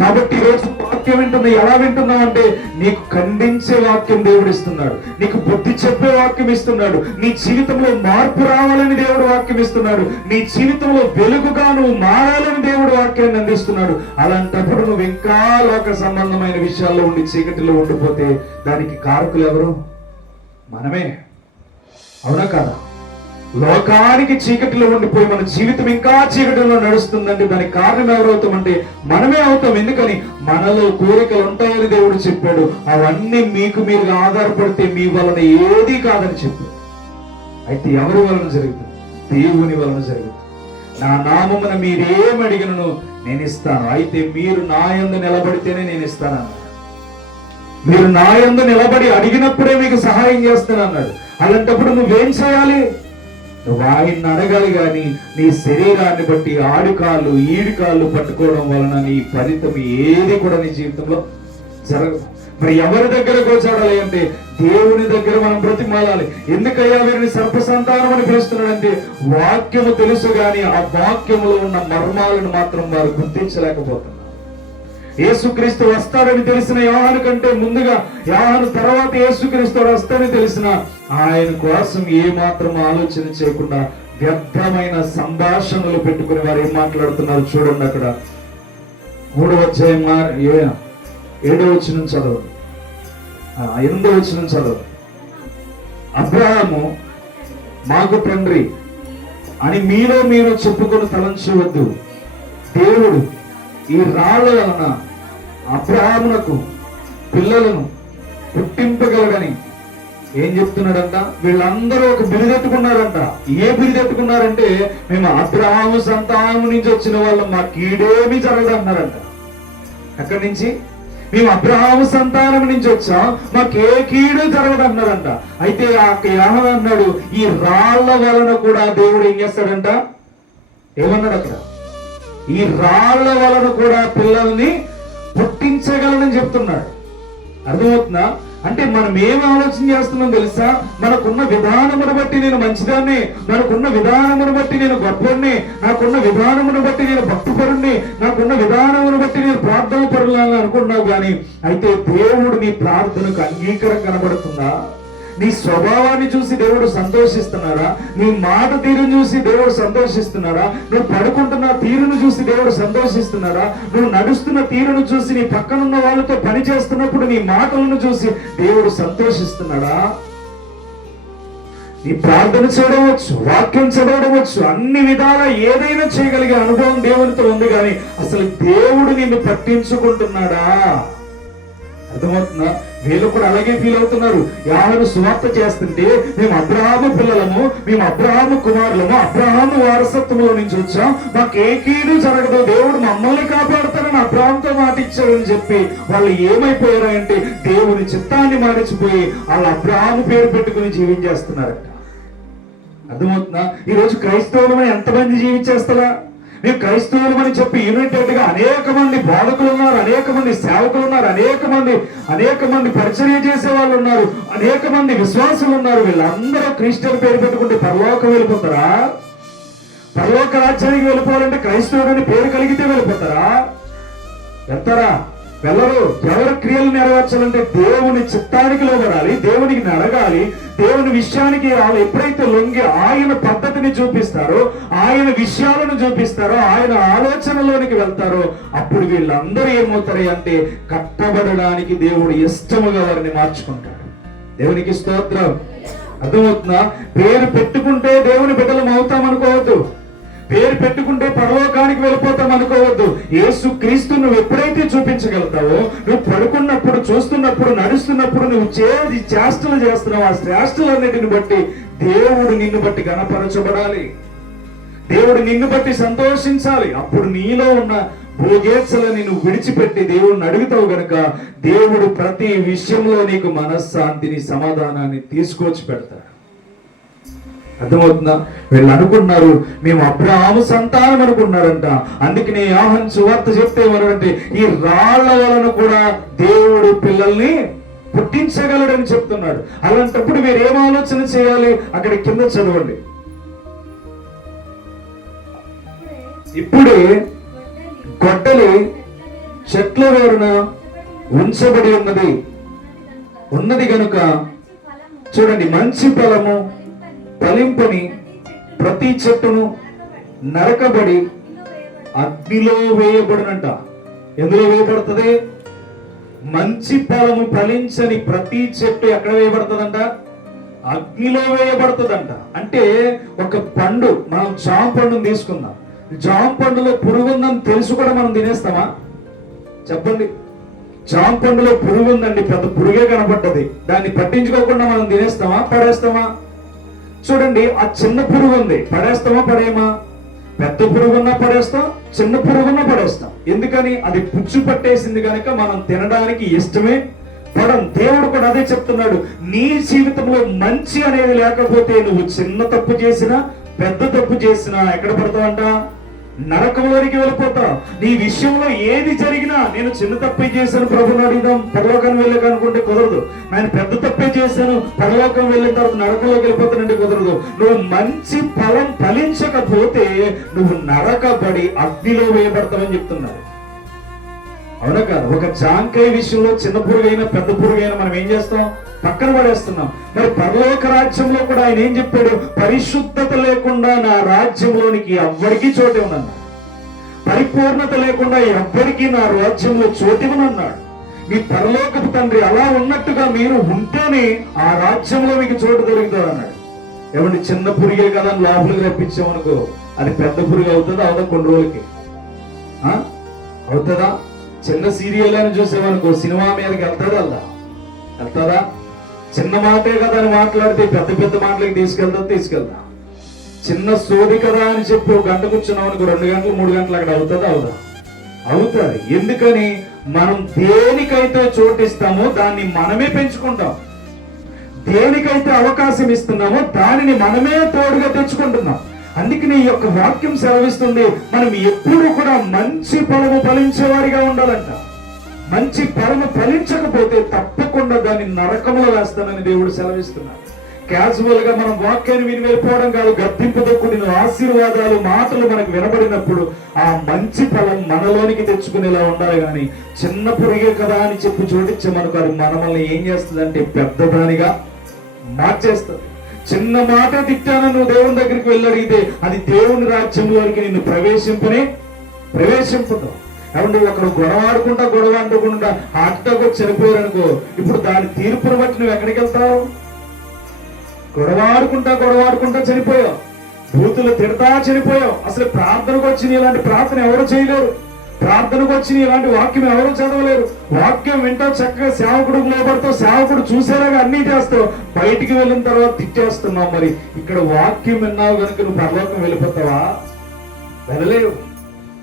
కాబట్టి ఈరోజు వాక్యం వింటున్నా, ఎలా వింటున్నావు అంటే నీకు ఖండించే వాక్యం దేవుడు ఇస్తున్నాడు, నీకు బుద్ధి చెప్పే వాక్యం ఇస్తున్నాడు, నీ జీవితంలో మార్పు రావాలని దేవుడు వాక్యం ఇస్తున్నాడు, నీ జీవితంలో వెలుగుగా నువ్వు మారాలని దేవుడు వాక్యాన్ని అందిస్తున్నాడు. అలాంటప్పుడు నువ్వు ఇంకా లోక సంబంధమైన విషయాల్లో ఉండి చీకటిలో ఉండిపోతే దానికి కారకులు ఎవరు? మనమే. అవునా కాదా? లోకానికి చీకటిలో ఉండిపోయి మన జీవితం ఇంకా చీకటిలో నడుస్తుందంటే దానికి కారణం ఎవరవుతామంటే మనమే అవుతాం. ఎందుకని? మనలో కోరికలు ఉంటాయని దేవుడు చెప్పాడు. అవన్నీ మీకు మీరు ఆధారపడితే మీ వలన ఏది కాదని చెప్పాడు. అయితే ఎవరి వలన జరుగుతుంది? దేవుని వలన జరుగుతుంది. నా నామమున మీరేం అడిగినను నేను ఇస్తాను, అయితే మీరు నా యందు నిలబడితేనే నేను ఇస్తానన్నాడు. మీరు నా యందు నిలబడి అడిగినప్పుడే మీకు సహాయం చేస్తానన్నాడు. అలాంటప్పుడు నువ్వేం చేయాలి? నువ్వు ఆయన్ని అడగాలి. కానీ నీ శరీరాన్ని బట్టి ఆడికాళ్ళు ఈడికాళ్ళు పట్టుకోవడం వలన నీ ఫలితం ఏది కూడా నీ జీవితంలో జరగదు. మరి ఎవరి దగ్గర గోచాడాలి అంటే దేవుని దగ్గర మనం బ్రతిమాలాలి. ఎందుకయ్యా వీరిని సర్పసంతానం అని పిలుస్తున్నాడంటే వాక్యము తెలుసు కానీ ఆ వాక్యములో ఉన్న మర్మాలను మాత్రం వారు గుర్తించలేకపోతున్నారు. యేసుక్రీస్తు వస్తాడని తెలిసిన యోహాను కంటే ముందుగా, యోహాను తర్వాత యేసుక్రీస్తు వస్తాడని తెలిసిన ఆయన కోసం ఏ మాత్రం ఆలోచన చేయకుండా వ్యర్థమైన సంభాషణలు పెట్టుకుని వారు ఏం మాట్లాడుతున్నారు చూడండి. అక్కడ 3వ అధ్యాయం 7వ వచనం చదవండి, 8వ వచనం చదవండి. అబ్రహాము మాకు తండ్రి అని మీలో మీరు చెప్పుకొని తలంచవద్దు, దేవుడు ఈ రాళ్ల వలన అబ్రహామునకు పిల్లలను పుట్టింపగలడని ఏం చెప్తున్నాడంట? వీళ్ళందరూ ఒక బిరుదెత్తుకున్నారంట. ఏ బిరుదెత్తుకున్నారంటే మేము అబ్రహాము సంతానం నుంచి వచ్చిన వాళ్ళు, మా కీడేమీ జరగదన్నారంట. అక్కడి నుంచి మేము అబ్రహాము సంతానం నుంచి వచ్చాం, మాకే కీడు జరగదన్నారంట. అయితే ఆ యోహాను అన్నాడు, ఈ రాళ్ల వలన కూడా దేవుడు ఏం చేస్తాడంట? ఏమన్నాడు అక్కడ? ఈ రాళ్ల వలన కూడా పిల్లల్ని పుట్టించగలనని చెప్తున్నాడు. అర్థమవుతుందా? అంటే మనం ఏం ఆలోచన చేస్తున్నాం తెలుసా? మనకున్న విధానమును బట్టి నేను మంచిదాన్ని, మనకున్న విధానమును బట్టి నేను గొప్పని, నాకున్న విధానమును బట్టి నేను భక్తిపరుణ్ణి, నాకున్న విధానమును బట్టి నేను ప్రార్థన పరులని అనుకున్నావు. కానీ అయితే దేవుడు నీ ప్రార్థనకు అంగీకారం కనబడుతుందా? నీ స్వభావాన్ని చూసి దేవుడు సంతోషిస్తున్నారా? నీ మాట తీరును చూసి దేవుడు సంతోషిస్తున్నారా? నువ్వు పడుకుంటున్న తీరును చూసి దేవుడు సంతోషిస్తున్నారా? నువ్వు నడుస్తున్న తీరును చూసి, నీ పక్కనున్న వాళ్ళతో పని చేస్తున్నప్పుడు నీ మాటలను చూసి దేవుడు సంతోషిస్తున్నాడా? నీ ప్రార్థన చేయడవచ్చు, వాక్యం చదవడవచ్చు, అన్ని విధాలా ఏదైనా చేయగలిగే అనుభవం దేవునితో ఉంది. కానీ అసలు దేవుడు నిన్ను పట్టించుకుంటున్నాడా? అర్థమవుతుందా? వీళ్ళు కూడా అలాగే ఫీల్ అవుతున్నారు. యోహాను సువార్త చేస్తుంటే మేము అబ్రహాము పిల్లలము, మేము అబ్రహాము కుమారులము, అబ్రహాము వారసత్వంలో నుంచి వచ్చాం, మాకు ఏ కీడు జరగదు, దేవుడు మమ్మల్ని కాపాడుతారని అబ్రహాముతో మాట ఇచ్చాడని చెప్పి వాళ్ళు ఏమైపోయారు అంటే దేవుని చిత్తాన్ని మరిచిపోయి వాళ్ళు అబ్రహాము పేరు పెట్టుకుని జీవించేస్తున్నారట. అర్థమవుతుందా? ఈరోజు క్రైస్తవులమని ఎంతమంది జీవించేస్తారా? మేము క్రైస్తవులమని చెప్పి యునైటెడ్ గా అనేక మంది బోధకులు ఉన్నారు, అనేక మంది సేవకులు ఉన్నారు, అనేక మంది పరిచర్య చేసే వాళ్ళు ఉన్నారు, అనేక మంది విశ్వాసులు ఉన్నారు. వీళ్ళందరూ క్రిస్టియన్ పేరు పెట్టుకుంటే పరలోకం వెళ్ళిపోతారా? పరలోక రాజ్యానికి వెళ్ళిపోవాలంటే క్రైస్తవుడని పేరు కలిగితే వెళ్ళిపోతారా? వెళ్తారా? వెళ్ళరు. ఎవరి క్రియలు నెరవేర్చాలంటే దేవుని చిత్తానికి లోబడాలి, దేవునికి అడగాలి, దేవుని విషయానికి వాళ్ళు ఎప్పుడైతే లొంగి ఆయన పద్ధతిని చూపిస్తారో, ఆయన విషయాలను చూపిస్తారో, ఆయన ఆలోచనలోనికి వెళ్తారో అప్పుడు వీళ్ళందరూ ఏమవుతారు అంటే కట్టబడడానికి దేవుడు ఇష్టముగా వారిని మార్చుకుంటాడు. దేవునికి స్తోత్రం. అర్థమవుతుందా? పేరు పెట్టుకుంటే దేవుని బిడ్డలం అవుతాం అనుకోవద్దు. పేరు పెట్టుకుంటే పరలోకానికి వెళ్ళిపోతాం అనుకోవద్దు. యేసు క్రీస్తు నువ్వు ఎప్పుడైతే చూపించగలుగుతావో, నువ్వు పడుకున్నప్పుడు, చూస్తున్నప్పుడు, నడుస్తున్నప్పుడు నువ్వు చేష్టలు చేస్తున్నావు, ఆ చేష్టలన్నిటిని బట్టి దేవుడు నిన్ను బట్టి గణపరచబడాలి, దేవుడు నిన్ను బట్టి సంతోషించాలి. అప్పుడు నీలో ఉన్న భోగేచ్ఛలని నువ్వు విడిచిపెట్టి దేవుడిని అడుగుతావు గనుక దేవుడు ప్రతి విషయంలో నీకు మనశ్శాంతిని, సమాధానాన్ని తీసుకొచ్చి పెడతాడు. అర్థమవుతుందా? వీళ్ళు అనుకున్నారు మేము అబ్రాహాము సంతానం అనుకున్నారంట. అందుకని యోహాను సువార్త చెప్తే ఏమన్నారంటే, ఈ రాళ్ల వలన కూడా దేవుడు పిల్లల్ని పుట్టించగలడని చెప్తున్నాడు. అలాంటప్పుడు మీరు ఏం ఆలోచన చేయాలి? అక్కడ కింద చదవండి. ఇప్పుడే గొడ్డలి చెట్ల వేరున ఉంచబడి ఉన్నది గనుక చూడండి, మంచి ఫలము ఫలింపని ప్రతి చెట్టును నరకబడి అగ్నిలో వేయబడినంట. ఎందులో వేయబడుతుంది? మంచి ఫలము ఫలించని ప్రతి చెట్టు ఎక్కడ వేయబడుతుందంట? అగ్నిలో వేయబడుతుందంట. అంటే ఒక పండు, మనం జామ పండును తీసుకుందాం. జామ పండులో పురుగు ఉందని తెలుసు కూడా మనం తినేస్తామా? చెప్పండి. జామ పండులో పురుగు ఉందండి, పెద్ద పురుగే కనబడ్డది, దాన్ని పట్టించుకోకుండా మనం తినేస్తామా, పడేస్తామా? చూడండి, ఆ చిన్న పురుగు ఉంది, పడేస్తామా, పడేయమా? పెద్ద పురుగున్నా పడేస్తాం, చిన్న పురుగున్నా పడేస్తాం. ఎందుకని? అది పుచ్చు పట్టేసింది కనుక మనం తినడానికి ఇష్టమే పడం. దేవుడు కూడా అదే చెప్తున్నాడు. నీ జీవితంలో మంచి అనేది లేకపోతే నువ్వు చిన్న తప్పు చేసినా, పెద్ద తప్పు చేసినా ఎక్కడ పడతావంట? నరకంలోనికి వెళ్ళిపోతావు. నీ విషయంలో ఏది జరిగినా, నేను చిన్న తప్పే చేశాను ప్రభుని అడిగిదాం పరలోకానికి వెళ్ళాక అనుకుంటే కుదరదు. నేను పెద్ద తప్పే చేశాను, పరలోకం వెళ్ళిన తర్వాత నరకంలోకి వెళ్ళిపోతానంటే కుదరదు. నువ్వు మంచి ఫలం ఫలించకపోతే నువ్వు నరకబడి అగ్నిలో వేయబడతావని చెప్తున్నారు. అవునా కాదు? ఒక జాంకాయ విషయంలో చిన్న పురుగైనా పెద్ద పురుగైనా మనం ఏం చేస్తాం? పక్కన పడేస్తున్నాం. మరి పరలోక రాజ్యంలో కూడా ఆయన ఏం చెప్పాడు? పరిశుద్ధత లేకుండా నా రాజ్యంలోనికి ఎవ్వరికీ చోటు ఇవ్వనన్నాడు. పరిపూర్ణత లేకుండా ఎవ్వరికీ నా రాజ్యంలో చోటు ఇవ్వనన్నాడు. మీ పరలోకపు తండ్రి అలా ఉన్నట్టుగా మీరు ఉంటేనే ఆ రాజ్యంలో మీకు చోటు దొరుకుతుంది అన్నాడు. ఏమంటే చిన్న పురుగే కదా లోపలికి రప్పించామనుకో, అది పెద్ద పురుగు అవుతుందా? అవుదా? కొన్ని రోజులకి అవుతుందా? చిన్న సీరియల్ అని చూసామనుకో, సినిమా మీదకి వెళ్తాదా? చిన్న మాటే కదా అని మాట్లాడితే పెద్ద పెద్ద మాటలకి తీసుకెళ్తా. చిన్న సోది కదా అని చెప్పి ఒక గంట కూర్చున్నాం అనుకో, 2 గంటలు 3 గంటలు అక్కడ అవుతుందా? అవుతుంది. ఎందుకని? మనం దేనికైతే చోటిస్తామో దాన్ని మనమే పెంచుకుంటాం. దేనికైతే అవకాశం ఇస్తున్నామో దానిని మనమే తోడుగా తెచ్చుకుంటున్నాం. అందుకని ఈ యొక్క వాక్యం సెలవిస్తుంది, మనం ఎప్పుడు కూడా మంచి ఫలము ఫలించేవారిగా ఉండాలంట. మంచి ఫలము ఫలించకపోతే తప్పకుండా దాన్ని నరకంలో వేస్తానని దేవుడు సెలవిస్తున్నాడు. క్యాజువల్ గా మనం వాక్యాన్ని విని వెళ్ళిపోవడం కాదు. గద్దింపుతో కూడిన ఆశీర్వాదాలు, మాటలు మనకు వినబడినప్పుడు ఆ మంచి ఫలం మనలోనికి తెచ్చుకునేలా ఉండాలి. కానీ చిన్న పురుగే కదా అని చెప్పి చోటించే మనకు అది మనల్ని ఏం చేస్తుంది అంటే పెద్దదానిగా మార్చేస్తుంది. చిన్న మాట తిట్టాను నువ్వు దేవుని దగ్గరికి వెళ్ళి అడిగితే అది దేవుని రాజ్యంలోనికి నిన్ను ప్రవేశింపదు. ఏమంటే ఒకరు గొడవ ఆడుకుంటా హార్ట్ అటాక్ వచ్చి చనిపోయారు అనుకో, ఇప్పుడు దాని తీర్పును బట్టి నువ్వు ఎక్కడికి వెళ్తావు? గొడవ ఆడుకుంటా చనిపోయావు, బూతులు తిడతా చనిపోయావు. అసలు ప్రార్థనకు వచ్చి ఇలాంటి ప్రార్థన ఎవరు చేయలేరు. ప్రార్థనకు వచ్చి ఇలాంటి వాక్యం ఎవరు చదవలేరు. వాక్యం వింటావు, చక్కగా సేవకుడు లోపడతావు, సేవకుడు చూసేలాగా అన్ని చేస్తావు, బయటికి వెళ్ళిన తర్వాత తిట్టేస్తున్నావు. మరి ఇక్కడ వాక్యం విన్నావు కనుక నువ్వు పరలోకం వెళ్ళిపోతావా? వెళ్ళలేవు.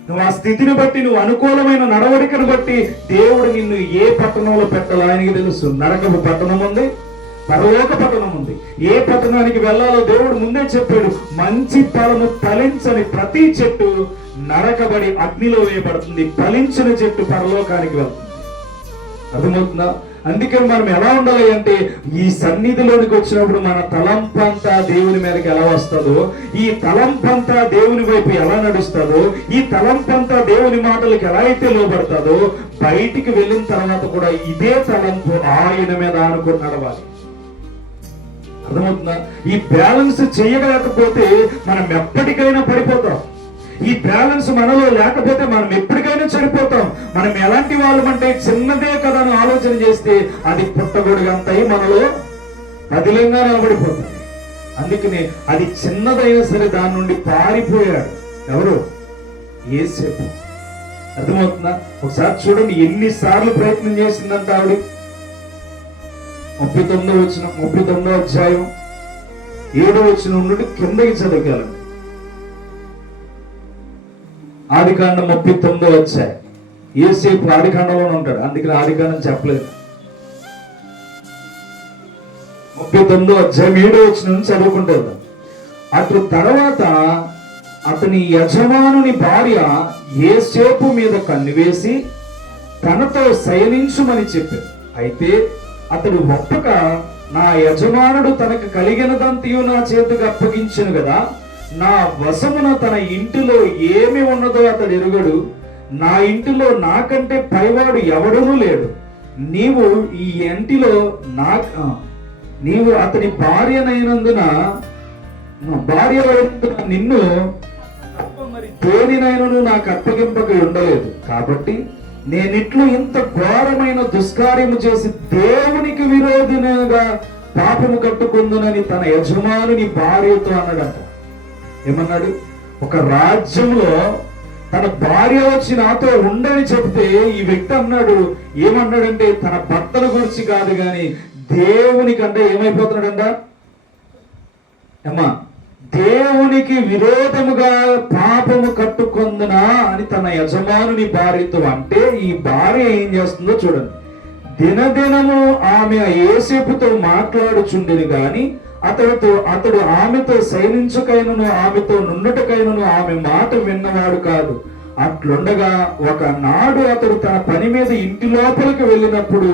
నువ్వు ఆ స్థితిని బట్టి, నువ్వు అనుకూలమైన నడవడికను బట్టి దేవుడు నిన్ను ఏ పట్టణంలో పెట్టాలో ఆయనకి తెలుసు. నరకపు పట్టణం ఉంది, పరలోక పట్టణం ఉంది. ఏ పట్టణానికి వెళ్ళాలో దేవుడు ముందే చెప్పాడు. మంచి ఫలము ఫలించని ప్రతి చెట్టు నరకబడి అగ్నిలో వేయబడుతుంది, ఫలించిన చెట్టు పరలోకానికి వెళ్తుంది. అర్థమవుతుందా? అందుకని మనం ఎలా ఉండాలి అంటే, ఈ సన్నిధిలోనికి వచ్చినప్పుడు మన తలంపంతా దేవుని మీదకి ఎలా వస్తుందో, ఈ తలంపంతా దేవుని వైపు ఎలా నడుస్తుందో, ఈ తలంపంతా దేవుని మాటలకు ఎలా అయితే లోబడతాదో, బయటికి వెళ్ళిన తర్వాత కూడా ఇదే తలంపు ఆయన మీద ఆనుకుని నడవాలి. అర్థమవుతుందా? ఈ బ్యాలెన్స్ చేయగలేకపోతే మనం ఎప్పటికైనా పడిపోతాం. ఈ బ్యాలెన్స్ మనలో లేకపోతే మనం ఎప్పటికైనా చనిపోతాం. మనం ఎలాంటి వాళ్ళం అంటే, చిన్నదే కదా అని ఆలోచన చేస్తే అది పుట్టగొడుగంతయి మనలో పదిలంగా నిలబడిపోతుంది. అందుకనే అది చిన్నదైనా సరే దాని నుండి పారిపోయాడు. ఎవరు? యేసేపు. అర్థమవుతుందా? ఒకసారి చూడండి ఎన్నిసార్లు ప్రయత్నం చేసిందంట ఆవిడ. 39వ అధ్యాయం 7వ వచనం నుండి కిందకి చదవగలండి. ఆదికాండం 39వ అధ్యాయం. యేసేపు ఆదికాండంలోనే ఉంటాడు, అందుకని ఆదికాండం చెప్పలేదు. 39వ అధ్యాయం 7వ వచనం నుంచి చదువుకుంటే అటు తర్వాత అతని యజమానుని భార్య యేసేపు మీద కన్నువేసి తనతో శయనించుమని చెప్పాడు. అయితే అతడు ఒప్పక, నా యజమానుడు తనకు కలిగినదంతయు నా చేతికి అప్పగించెను కదా, నా వశమున తన ఇంటిలో ఏమి ఉన్నదో అతడు ఎరుగడు, నా ఇంటిలో నాకంటే పైవాడు ఎవడనూ లేడు. నీవు ఈ ఇంటిలో నీవు అతని భార్య నిన్ను మరి దేనినైనను నాకు అప్పగింపక ఉండలేదు. కాబట్టి నేనిట్లు ఇంత ఘోరమైన దుష్కార్యము చేసి దేవునికి విరోధిగా పాపము కట్టుకుందునని తన యజమానుని భార్యతో అన్నాడంట. ఏమన్నాడు? ఒక రాజ్యంలో తన భార్య వచ్చి నాతో ఉండని చెప్తే ఈ వ్యక్తి అన్నాడు, ఏమన్నాడంటే తన భర్తల గురించి కాదు గాని దేవునికంటే ఏమైపోతున్నాడంట అమ్మా, దేవునికి విరోధముగా పాపము కట్టుకొందునా అని తన యజమానుని భార్యతో అంటే, ఈ భార్య ఏం చేస్తుందో చూడండి. దినదినము ఆమె యేసేపుతో మాట్లాడుచుండెను గాని అతడు ఆమెతో శయనించుకైనను ఆమెతో నుండుటకైనను ఆమె మాట విన్నవాడు కాదు. అట్లుండగా ఒకనాడు అతడు తన పని మీద ఇంటి లోపలికి వెళ్ళినప్పుడు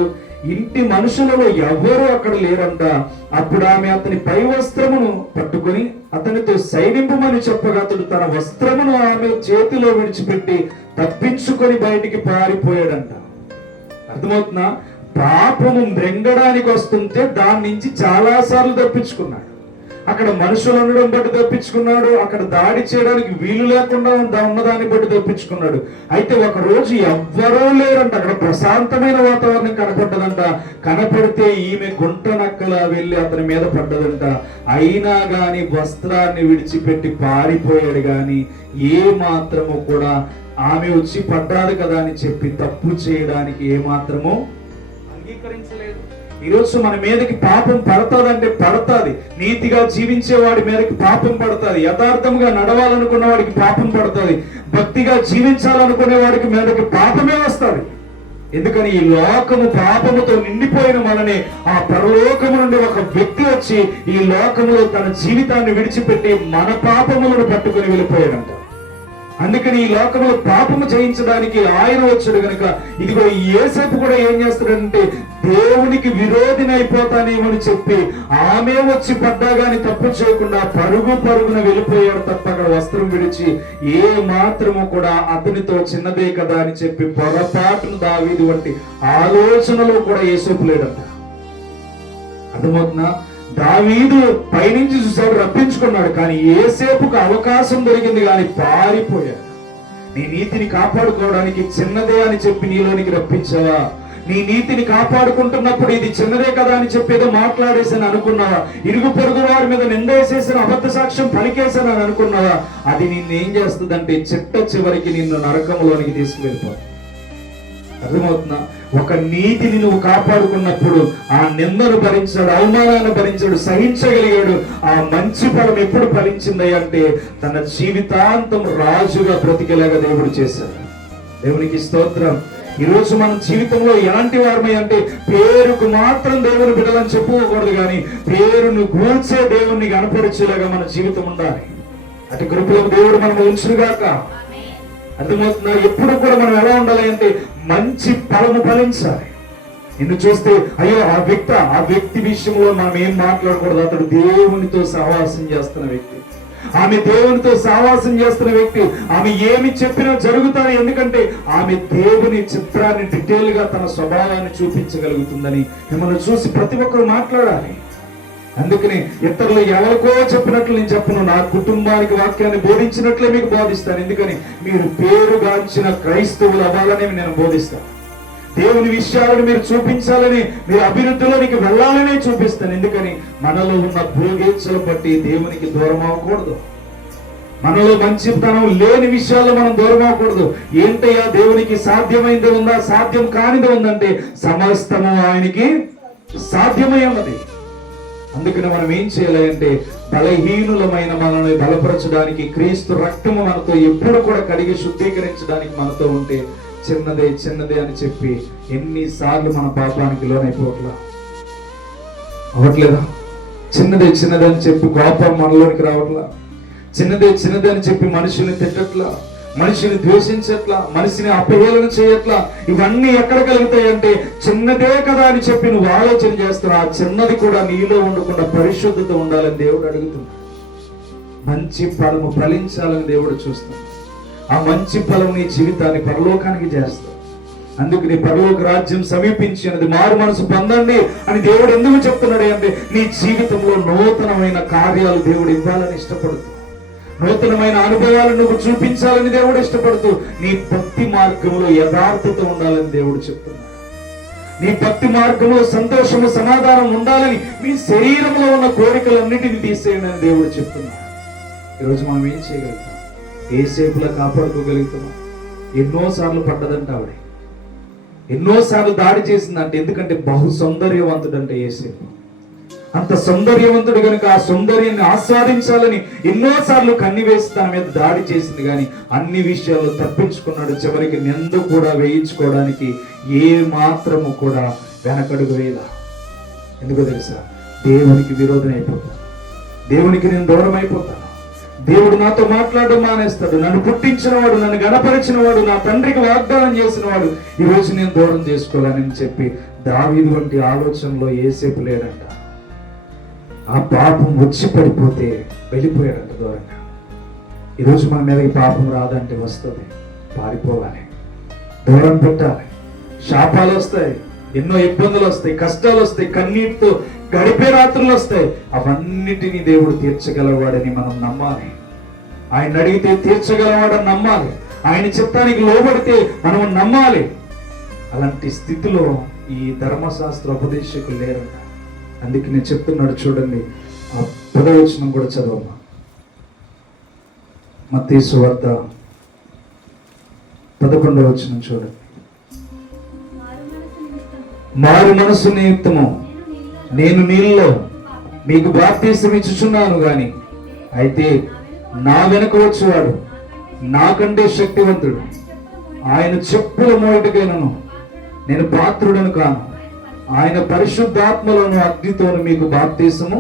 ఇంటి మనుషులలో ఎవరు అక్కడ లేరంట. అప్పుడు ఆమె అతని పై వస్త్రమును పట్టుకుని అతనితో శయనింపమని చెప్పగా అతడు తన వస్త్రమును ఆమె చేతిలో విడిచిపెట్టి తప్పించుకొని బయటికి పారిపోయాడంట. అర్థమవుతుందా? పాపము మృంగడానికి వస్తుంటే దాని నుంచి చాలా సార్లు తప్పించుకున్నాడు. అక్కడ మనుషులు ఉండడం బట్టి తప్పించుకున్నాడు, అక్కడ దాడి చేయడానికి వీలు లేకుండా ఉన్నదాన్ని బట్టి తప్పించుకున్నాడు. అయితే ఒక రోజు ఎవ్వరూ లేరంట, అక్కడ ప్రశాంతమైన వాతావరణం కనపడ్డదంట. కనపడితే ఈమె గుంట నక్కలా వెళ్ళి అతని మీద పడ్డదంట. అయినా గాని వస్త్రాన్ని విడిచిపెట్టి పారిపోయాడు గాని ఏ మాత్రము కూడా ఆమె వచ్చి పడ్డాడు కదా అని చెప్పి తప్పు చేయడానికి ఏ మాత్రము అంగీకరించలేదు. ఈరోజు మన మీదకి పాపం పడతాదంటే పడతాది. నీతిగా జీవించే వాడి మీదకి పాపం పడతాది. యథార్థంగా నడవాలనుకున్న వాడికి పాపం పడతాది. భక్తిగా జీవించాలనుకునే వాడికి మీదకి పాపమే వస్తుంది. ఎందుకని ఈ లోకము పాపముతో నిండిపోయిన మనని ఆ పరలోకము నుండి ఒక వ్యక్తి వచ్చి ఈ లోకములో తన జీవితాన్ని విడిచిపెట్టి మన పాపములను పట్టుకుని వెళ్ళిపోయాడంట. అందుకని ఈ లోకంలో పాపము జయించడానికి ఆయన వచ్చాడు గనుక ఇదిగో యేసేపు కూడా ఏం చేస్తాడంటే దేవునికి విరోధిని అయిపోతానేమని చెప్పి ఆమె వచ్చి పడ్డాగాని తప్పు చేయకుండా పరుగున వెళ్ళిపోయాడు తప్ప అక్కడ వస్త్రం విడిచి ఏ మాత్రము కూడా అతనితో చిన్నదే కదా అని చెప్పి పొరపాటును దావీదు వంటి ఆలోచనలో కూడా యేసేపు లేడంట. అర్థమవుతుందా? దావీదు పైనుంచి చూసాడు, రప్పించుకున్నాడు, కానీ యేసేపుకు అవకాశం దొరికింది కానీ పారిపోయాడు. నీ నీతిని కాపాడుకోవడానికి చిన్నదే అని చెప్పి నీలోనికి రప్పించావా? నీ నీతిని కాపాడుకుంటున్నప్పుడు ఇది చిన్నదే కదా అని చెప్పి ఏదో మాట్లాడేసాను అనుకున్నావా? ఇరుగు పొరుగు వారి మీద నిందేసేసిన అబద్ధ సాక్ష్యం పలికేసాను అని అనుకున్నావా? అది నిన్నేం చేస్తుందంటే చిట్ట చివరికి నిన్ను నరకంలోనికి తీసుకువెళ్తావు. అర్థమవుతుందా? ఒక నీతిని నువ్వు కాపాడుకున్నప్పుడు ఆ నిందను భరించాడు, అవమానాన్ని భరించాడు, సహించగలిగాడు. ఆ మంచి ఫలం ఎప్పుడు ఫలించింది అంటే తన జీవితాంతం రాజుగా బ్రతికేలాగా దేవుడు చేశాడు. దేవునికి స్తోత్రం. ఈరోజు మన జీవితంలో ఎలాంటి వారమై అంటే పేరుకు మాత్రం దేవుని బిడ్డలని చెప్పుకోకూడదు, కానీ పేరును కూల్చే దేవుణ్ణి కనపరిచేలాగా మన జీవితం ఉండాలి. అటు కృపలో దేవుడు మనం ఉంచుగాక. అర్థమవుతుందా? ఎప్పుడు కూడా మనం ఎలా ఉండాలి అంటే మంచి ఫలము ఫలించాలి. నిన్ను చూస్తే అయ్యో ఆ వ్యక్తి విషయంలో మనం ఏం మాట్లాడకూడదు. అతడు దేవునితో సహవాసం చేస్తున్న వ్యక్తి, ఆమె దేవునితో సహవాసం చేస్తున్న వ్యక్తి, ఆమె ఏమి చెప్పినా జరుగుతాయి. ఎందుకంటే ఆమె దేవుని చిత్రాన్ని డీటెయిల్ గా తన స్వభావాన్ని చూపించగలుగుతుందని మిమ్మల్ని చూసి ప్రతి ఒక్కరు మాట్లాడాలి. అందుకని ఇతరులు ఎవరికో చెప్పినట్లు నేను చెప్పను, నా కుటుంబానికి వాక్యాన్ని బోధించినట్లే మీకు బోధిస్తాను. ఎందుకని మీరు పేరుగాంచిన క్రైస్తవులు అవ్వాలని నేను బోధిస్తాను. దేవుని విషయాలను మీరు చూపించాలని, మీరు అభివృద్ధిలోనికి వెళ్ళాలని చూపిస్తాను. ఎందుకని మనలో ఉన్న భోగేచ్ఛలు బట్టి దేవునికి దూరం అవ్వకూడదు. మనలో మంచితనం లేని విషయాల్లో మనం దూరం అవ్వకూడదు. ఏంటయ్యా దేవునికి సాధ్యమైంది ఉందా, సాధ్యం కానిది ఉందంటే సమస్తము ఆయనకి సాధ్యమై ఉన్నది. అందుకని మనం ఏం చేయాలి అంటే బలహీనులమైన మనల్ని బలపరచడానికి క్రీస్తు రక్తము మనతో ఎప్పుడు కూడా కడిగి శుద్ధీకరించడానికి మనతో ఉంటే చిన్నదే చిన్నదే అని చెప్పి ఎన్నిసార్లు మన పాపానికి లోనైపోవట్లా అవట్లేదా? చిన్నదే చిన్నదే అని చెప్పి కోపం మనలోనికి రావట్లా, చిన్నదే చిన్నదే అని చెప్పి మనుషుల్ని తిట్టట్లా, మనిషిని ద్వేషించట్లా, మనిషిని అపహేళన చేయట్లా. ఇవన్నీ ఎక్కడ కలుగుతాయంటే చిన్నదే కదా అని చెప్పి నువ్వు ఆలోచన చేస్తున్నావు. ఆ చిన్నది కూడా నీలో ఉండకుండా పరిశుద్ధత ఉండాలని దేవుడు అడుగుతున్నాడు. మంచి ఫలము ఫలించాలని దేవుడు చూస్తున్నాడు. ఆ మంచి ఫలం నీ జీవితాన్ని పరలోకానికి చేస్తాడు. అందుకు నీ పరలోక రాజ్యం సమీపించినది, మారు మనసు పొందండి అని దేవుడు ఎందుకు చెప్తున్నాడు అంటే నీ జీవితంలో నూతనమైన కార్యాలు దేవుడు ఇవ్వాలని ఇష్టపడుతూ, నూతనమైన అనుభవాలను నువ్వు చూపించాలని దేవుడు ఇష్టపడుతూ, నీ భక్తి మార్గంలో యథార్థత ఉండాలని దేవుడు చెప్తున్నాడు. నీ భక్తి మార్గంలో సంతోషము సమాధానం ఉండాలని, మీ శరీరంలో ఉన్న కోరికలన్నిటిని తీసేయండి అని దేవుడు చెప్తున్నాడు. ఈరోజు మనం ఏం చేయగలుగుతాం? ఏ సేపులా కాపాడుకోగలుగుతున్నాం? ఎన్నోసార్లు పడ్డదంట ఆవిడ, ఎన్నోసార్లు దాడి చేసిందంటే. ఎందుకంటే బహు సౌందర్యవంతుడంటే ఏసేపు. అంత సౌందర్యవంతుడు కనుక ఆ సౌందర్యాన్ని ఆస్వాదించాలని ఎన్నోసార్లు కన్ని వేసి తన మీద దాడి చేసింది. కానీ అన్ని విషయాల్లో తప్పించుకున్నాడు. చివరికి నింద కూడా వేయించుకోవడానికి ఏ మాత్రము కూడా వెనకడుగు వేయలా. ఎందుకో తెలుసా? దేవునికి విరోధం అయిపోతాను, దేవునికి నేను దూరం అయిపోతాను, దేవుడు నాతో మాట్లాడడం మానేస్తాడు, నన్ను పుట్టించిన వాడు, నన్ను గణపరిచిన వాడు, నా తండ్రికి వాగ్దానం చేసిన వాడు ఈ రోజు నేను దూరం చేసుకోవాలని చెప్పి దావీదు వంటి ఆలోచనలో ఏసేపు లేడంట. ఆ పాపం వచ్చి పడిపోతే వెళ్ళిపోయాడంట దూరంగా. ఈరోజు మన మీద ఈ పాపం రాదంటే వస్తుంది, పారిపోవాలి, దూరం పెట్టాలి. శాపాలు వస్తాయి, ఎన్నో ఇబ్బందులు వస్తాయి, కష్టాలు వస్తాయి, కన్నీటితో గడిపే రాత్రులు వస్తాయి. అవన్నిటినీ దేవుడు తీర్చగలవాడని మనం నమ్మాలి. ఆయన అడిగితే తీర్చగలవాడని నమ్మాలి. ఆయన చిత్తానికి లోబడితే మనం నమ్మాలి. అలాంటి స్థితిలో ఈ ధర్మశాస్త్ర ఉపదేశకులు లేరంట. అందుకే నేను చెప్తున్నాడు చూడండి, ఆ 10వ వచనం కూడా చదవమ్మా. మత్తయి సువార్త 11వ వచనం చూడండి. మారు మనసు నిమిత్తము నేను నీళ్ళలో మీకు బాప్తీసం ఇచ్చుచున్నాను గాని అయితే నా వెనక వచ్చేవాడు నాకంటే శక్తివంతుడు, ఆయన చెప్పుల మోయటకైనను నేను పాత్రుడను కాను. ఆయన పరిశుద్ధాత్మలోను అగ్నితోను మీకు బాప్తీసము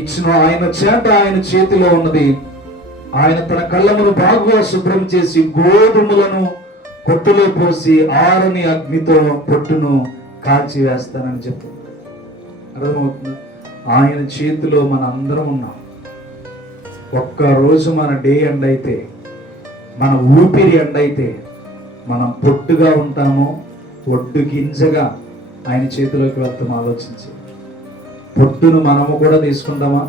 ఇచ్చిన ఆయన చేత ఆయన చేతిలో ఉన్నది. ఆయన తన కళ్ళమును బాగుగా శుభ్రం చేసి గోధుమలను కొట్టులో పోసి ఆరని అగ్నితో పొట్టును కాల్చి వేస్తానని చెప్తుంది. అర్థమవుతుంది? ఆయన చేతిలో మన అందరం ఉన్నాం. ఒక్కరోజు మన డే ఎండ్ అయితే, మన ఊపిరి ఎండ్ అయితే మనం పొట్టుగా ఉంటామో ఒడ్డు గింజగా ఆయన చేతిలోకి వెళ్తాం. ఆలోచించి పొట్టును మనము కూడా తీసుకుంటామా?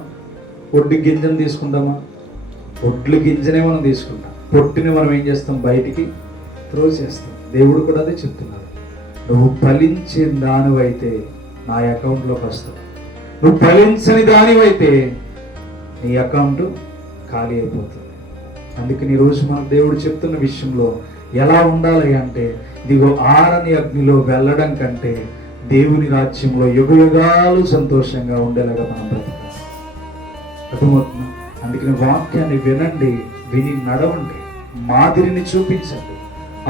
ఒడ్డు గింజను తీసుకుంటామా? ఒడ్లు గింజనే మనం తీసుకుంటాం, పొట్టుని మనం ఏం చేస్తాం? బయటికి త్రో చేస్తాం. దేవుడు కూడా అదే చెప్తున్నాడు. నువ్వు ఫలించిన దానివైతే నా అకౌంట్లోకి వస్తావు, నువ్వు ఫలించని దానివైతే నీ అకౌంట్ ఖాళీ అయిపోతుంది. అందుకని ఈరోజు మన దేవుడు చెప్తున్న విషయంలో ఎలా ఉండాలి అంటే, ఇదిగో ఆరని అగ్నిలో వెళ్ళడం కంటే దేవుని రాజ్యంలో యుగయుగాలు సంతోషంగా ఉండేలాగా మనం బ్రతకాలి. అర్థమవుతుందా? అందుకని వాక్యాన్ని వినండి, విని నడవండి, మాదిరిని చూపించండి.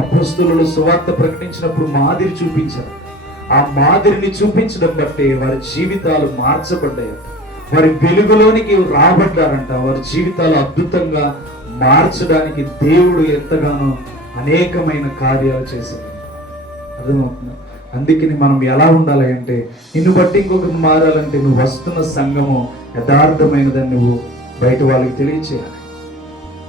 అపోస్తలులు సువార్త ప్రకటించినప్పుడు మాదిరి చూపించారు. ఆ మాదిరిని చూపించడం బట్టి వారి జీవితాలు మార్చబడ్డాయి, వారి వెలుగులోనికి రాబడ్డారంట. వారి జీవితాలు అద్భుతంగా మార్చడానికి దేవుడు ఎంతగానో అనేకమైన కార్యాలు చేశారు. అర్థమవుతుందా? అందుకని మనం ఎలా ఉండాలి అంటే, నిన్ను బట్టి ఇంకొకరు మారాలంటే నువ్వు వస్తున్న సంఘము యథార్థమైనదని నువ్వు బయట వాళ్ళకి తెలియచేయాలి.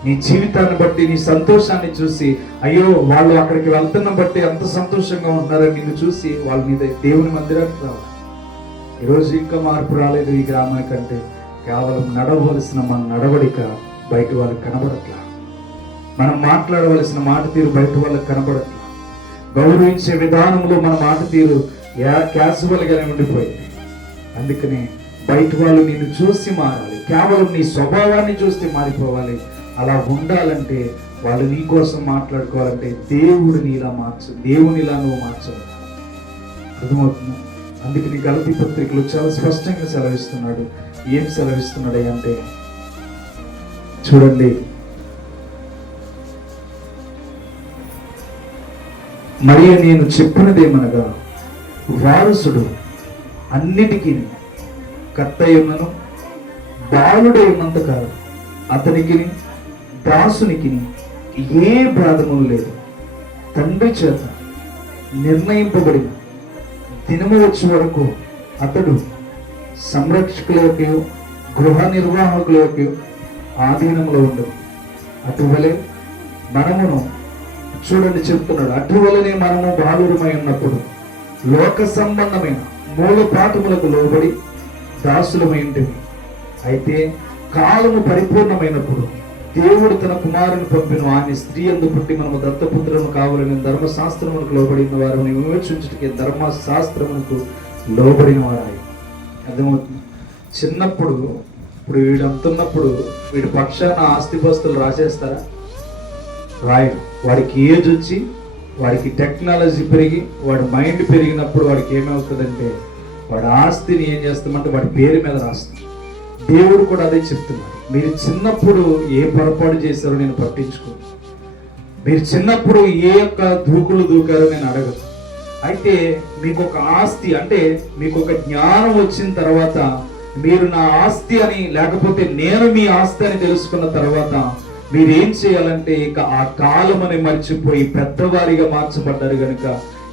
నీ జీవితాన్ని బట్టి, నీ సంతోషాన్ని చూసి, అయ్యో వాళ్ళు అక్కడికి వెళ్తున్న బట్టి ఎంత సంతోషంగా ఉంటున్నారని నిన్ను చూసి వాళ్ళ మీద దేవుని మందిరానికి రావాలి. ఈరోజు ఇంకా మార్పు రాలేదు ఈ గ్రామానికంటే కేవలం నడవలసిన మన నడవడిక బయట వాళ్ళకి కనబడట్లా, మనం మాట్లాడవలసిన మాట తీరు బయట వాళ్ళకి కనబడట్లా, గౌరవించే విధానంలో మన మాట తీరు క్యాజువల్గానే ఉండిపోయింది. అందుకనే బయట వాళ్ళు నిన్ను చూసి మారాలి, కేవలం నీ స్వభావాన్ని చూస్తే మారిపోవాలి. అలా ఉండాలంటే వాళ్ళు నీ కోసం మాట్లాడుకోవాలంటే దేవుడిని ఇలా నువ్వు మార్చాలి. అర్థమవుతుంది? అందుకని గలతీ పత్రికలు చాలా స్పష్టంగా సెలవిస్తున్నాడు. ఏం సెలవిస్తున్నాడు అంటే చూడండి, మరియు నేను చెప్పినదేమనగా వారసుడు అన్నిటికీ కర్తయ్యున్నను బాలుడై ఉన్నంత కాలం అతనికి దాసునికి ఏ భేదము లేదు. తండ్రి చేత నిర్ణయింపబడిన దినము వచ్చే వరకు అతడు సంరక్షకులకు గృహ నిర్వాహకులకు ఆధీనంలో ఉండదు. అటువలే మనమును చూడండి చెప్తున్నాడు, అటువలనే మనము బాలురమై ఉన్నప్పుడు లోక సంబంధమైన మూలపాఠములకు లోబడి దాసులమై ఉంటుంది. అయితే కాలము పరిపూర్ణమైనప్పుడు దేవుడు తన కుమారుని పంపిన ఆయన స్త్రీ యందు పుట్టి మనము దత్తపుత్రులను కావాలని ధర్మశాస్త్రమునకు లోబడిన వారిని విమోచించుటకే ధర్మశాస్త్రమునకు లోబడిన వారాయి. అర్థమవుతుంది? చిన్నప్పుడు ఇప్పుడు వీడు అంటున్నప్పుడు వీడి పక్షాన ఆస్తిపాస్తులు రాసేస్తారా? రాయడు. వాడికి ఏజ్ వచ్చి వాడికి టెక్నాలజీ పెరిగి వాడి మైండ్ పెరిగినప్పుడు వాడికి ఏమవుతుందంటే వాడి ఆస్తిని ఏం చేస్తామంటే వాడి పేరు మీద రాస్తాం. దేవుడు కూడా అదే చెప్తున్నాడు, మీరు చిన్నప్పుడు ఏ పొరపాటు చేశారో నేను పట్టించుకో, మీరు చిన్నప్పుడు ఏ యొక్క దూకులు దూకారో నేను అడగను. అయితే మీకు ఒక ఆస్తి అంటే మీకు ఒక జ్ఞానం వచ్చిన తర్వాత మీరు నా ఆస్తి అని లేకపోతే నేను మీ ఆస్తి అని తెలుసుకున్న తర్వాత మీరేం చేయాలంటే ఇక ఆ కాలం అని మర్చిపోయి పెద్దవారిగా మార్చబడ్డారు కనుక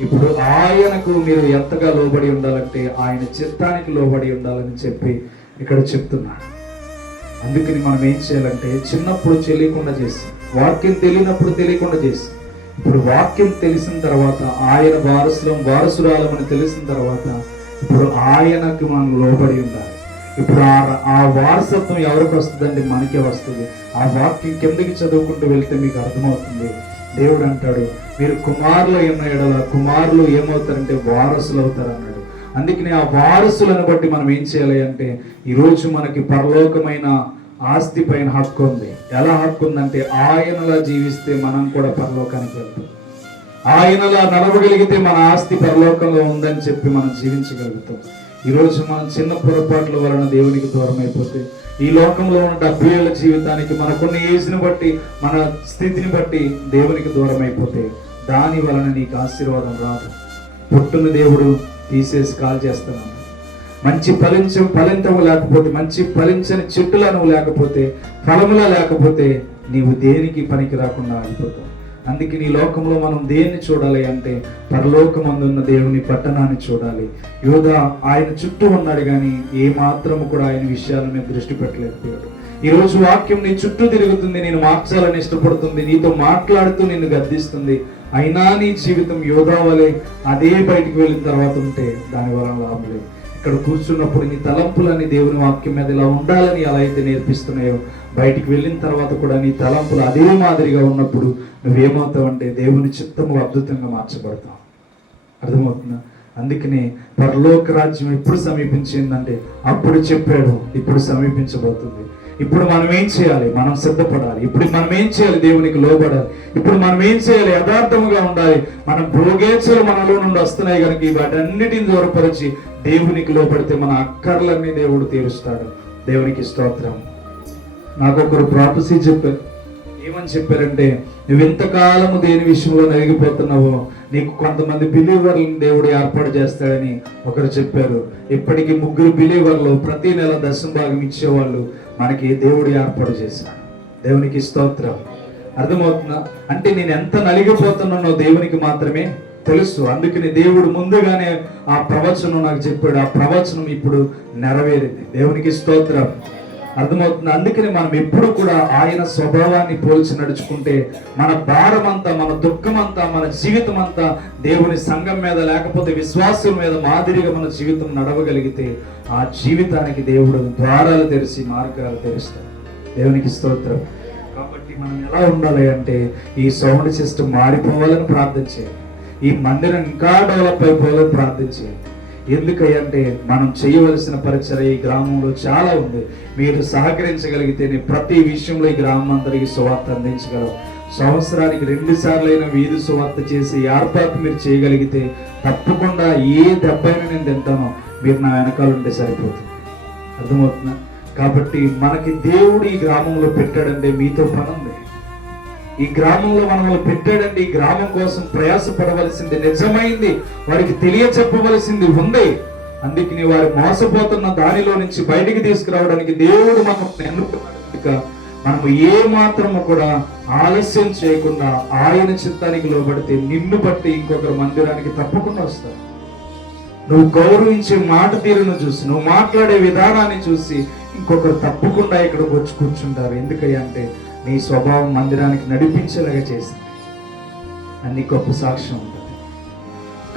ఇప్పుడు ఆయనకు మీరు ఎంతగా లోబడి ఉండాలంటే ఆయన చిత్తానికి లోబడి ఉండాలని చెప్పి ఇక్కడ చెప్తున్నాడు. అందుకని మనం ఏం చేయాలంటే చిన్నప్పుడు తెలియకుండా చేసి వాక్యం తెలియనప్పుడు తెలియకుండా చేసి ఇప్పుడు వాక్యం తెలిసిన తర్వాత ఆయన వారసురాలమని తెలిసిన తర్వాత ఇప్పుడు ఆయనకు మనం లోబడి ఉండాలి. ఇప్పుడు ఆ వారసత్వం ఎవరికి వస్తుందండి? మనకే వస్తుంది. ఆ వాక్యం కిందకి చదువుకుంటూ వెళ్తే మీకు అర్థమవుతుంది. దేవుడు అంటాడు, మీరు కుమారులు ఉన్న ఎడల కుమారులు ఏమవుతారంటే వారసులు అవుతారు అన్నాడు. అందుకని ఆ వారసులను బట్టి మనం ఏం చేయాలి అంటే ఈరోజు మనకి పరలోకమైన ఆస్తి పైన హక్కు ఉంది. ఎలా హక్కు ఉందంటే ఆయనలా జీవిస్తే మనం కూడా పరలోకానికి వెళ్తాం. ఆయనలా నడవగలిగితే మన ఆస్తి పరలోకంలో ఉందని చెప్పి మనం జీవించగలుగుతాం. ఈరోజు మనం చిన్న పొరపాట్ల వలన దేవునికి దూరం అయిపోతే ఈ లోకంలో ఉన్న 70 ఏళ్ల జీవితానికి మనకున్న ఏజ్ని బట్టి మన స్థితిని బట్టి దేవునికి దూరం అయిపోతే దాని వలన నీకు ఆశీర్వాదం రాదు. పుట్టును దేవుడు తీసేసి కాల్ చేస్తున్నాను. మంచి ఫలించము లేకపోతే మంచి ఫలించని చెట్టులా నువ్వు లేకపోతే ఫలములా లేకపోతే నీవు దేనికి పనికి రాకుండా ఆగిపోతావు. అందుకే నీ లోకంలో మనం దేన్ని చూడాలి అంటే పరలోకమందున్న దేవుని పట్టణాన్ని చూడాలి. యోధా ఆయన చుట్టూ ఉన్నాడు కానీ ఏ మాత్రము కూడా ఆయన విషయాల మీద దృష్టి పెట్టలేకపోయాడు. ఈరోజు వాక్యం నీ చుట్టూ తిరుగుతుంది, నేను మార్చాలని ఇష్టపడుతుంది, నీతో మాట్లాడుతూ నిన్ను గద్దిస్తుంది. అయినా నీ జీవితం యోధా వలె అదే బయటికి వెళ్ళిన తర్వాత ఉంటే దాని వలన లాభం లేదు. ఇక్కడ కూర్చున్నప్పుడు నీ తలంపులని దేవుని వాక్యం మీద ఇలా ఉండాలని ఎలా అయితే నేర్పిస్తున్నాయో బయటికి వెళ్ళిన తర్వాత కూడా నీ తలంపులు అదే మాదిరిగా ఉన్నప్పుడు నువ్వేమవుతావు అంటే దేవుని చిత్తము అద్భుతంగా మార్చబడతావు. అర్థమవుతుందా? అందుకనే పరలోక రాజ్యం ఎప్పుడు సమీపించిందంటే అప్పుడు చెప్పాడు, ఇప్పుడు సమీపించబోతుంది. ఇప్పుడు మనం ఏం చేయాలి? మనం సిద్ధపడాలి. ఇప్పుడు మనం ఏం చేయాలి? దేవునికి లోబడాలి. ఇప్పుడు మనం ఏం చేయాలి? యథార్థముగా ఉండాలి. మన భోగేచ్ఛలు మనలో నుండి వస్తున్నాయి కనుక వాటన్నిటిని దూరపరిచి దేవునికి లోబడితే మన అక్కర్లన్నీ దేవుడు తీరుస్తాడు. దేవునికి స్తోత్రం. నాకు ఒకరు ప్రాఫెసీ చెప్పారు. ఏమని చెప్పారంటే, నువ్వు ఎంతకాలము దేని విషయంలో నలిగిపోతున్నావో నీకు కొంతమంది బిలీవర్లను దేవుడు ఏర్పాటు చేస్తాడని ఒకరు చెప్పారు. ఇప్పటికీ 3 బిలీవర్లు ప్రతి నెల 10వ భాగం ఇచ్చేవాళ్ళు మనకి దేవుడు ఏర్పాటు చేశాడు. దేవునికి స్తోత్రం. అర్థమవుతుందా? అంటే నేను ఎంత నలిగిపోతున్నానో దేవునికి మాత్రమే తెలుసు. అందుకని దేవుడు ముందుగానే ఆ ప్రవచనం నాకు చెప్పాడు. ఆ ప్రవచనం ఇప్పుడు నెరవేరింది. దేవునికి స్తోత్రం. అర్థమవుతుంది. అందుకని మనం ఎప్పుడు కూడా ఆయన స్వభావాన్ని పోల్చి నడుచుకుంటే మన భారం అంతా, మన దుఃఖం అంతా, మన జీవితం అంతా దేవుని సంఘం మీద లేకపోతే విశ్వాసం మీద మాదిరిగా మన జీవితం నడవగలిగితే ఆ జీవితానికి దేవుడు ద్వారాలు తెరిచి మార్గాలు తెరుస్తాడు. దేవునికి స్తోత్రం. కాబట్టి మనం ఎలా ఉండాలి అంటే ఈ సౌండ్ సిస్టమ్ మారిపోవాలని ప్రార్థన చేయాలి. ఈ మందిరం ఇంకా డెవలప్ అయిపోవాలని ప్రార్థించేయండి. ఎందుకంటే మనం చేయవలసిన పరిచర్య ఈ గ్రామంలో చాలా ఉంది. మీరు సహకరించగలిగితేనే ప్రతి విషయంలో ఈ గ్రామం అందరికీ సువార్త అందించగలరు. సంవత్సరానికి 2 సార్లైనా వీధి సువార్త చేసి ఏర్పాటు మీరు చేయగలిగితే తప్పకుండా ఏ దెబ్బైనా నేను తింటానో మీరు నా వెనకాల ఉంటే సరిపోతుంది. అర్థమవుతుందా? కాబట్టి మనకి దేవుడు ఈ గ్రామంలో పెట్టాడంటే మీతో పని ఉంది. ఈ గ్రామంలో మనల్ని పెట్టాడంటే ఈ గ్రామం కోసం ప్రయాసపడవలసింది నిజమైంది, వారికి తెలియచెప్పవలసింది ఉంది. అందుకని వారు మోసపోతున్న దానిలో నుంచి బయటికి తీసుకురావడానికి దేవుడు మనల్ని ఎన్నుకున్నాడు. కనుక మనము ఏ మాత్రము కూడా ఆలస్యం చేయకుండా ఆయన చిత్తానికి లోబడితే నిన్ను బట్టి ఇంకొకరు మందిరానికి తప్పకుండా వస్తారు. నువ్వు గౌరవించే మాట తీరును చూసి, నువ్వు మాట్లాడే విధానాన్ని చూసి ఇంకొకరు తప్పకుండా ఇక్కడికి వచ్చి కూర్చుంటారు. ఎందుకంటే నీ స్వభావం మందిరానికి నడిపించేలాగా చేసింది. అన్ని గొప్ప సాక్ష్యం ఉంటుంది.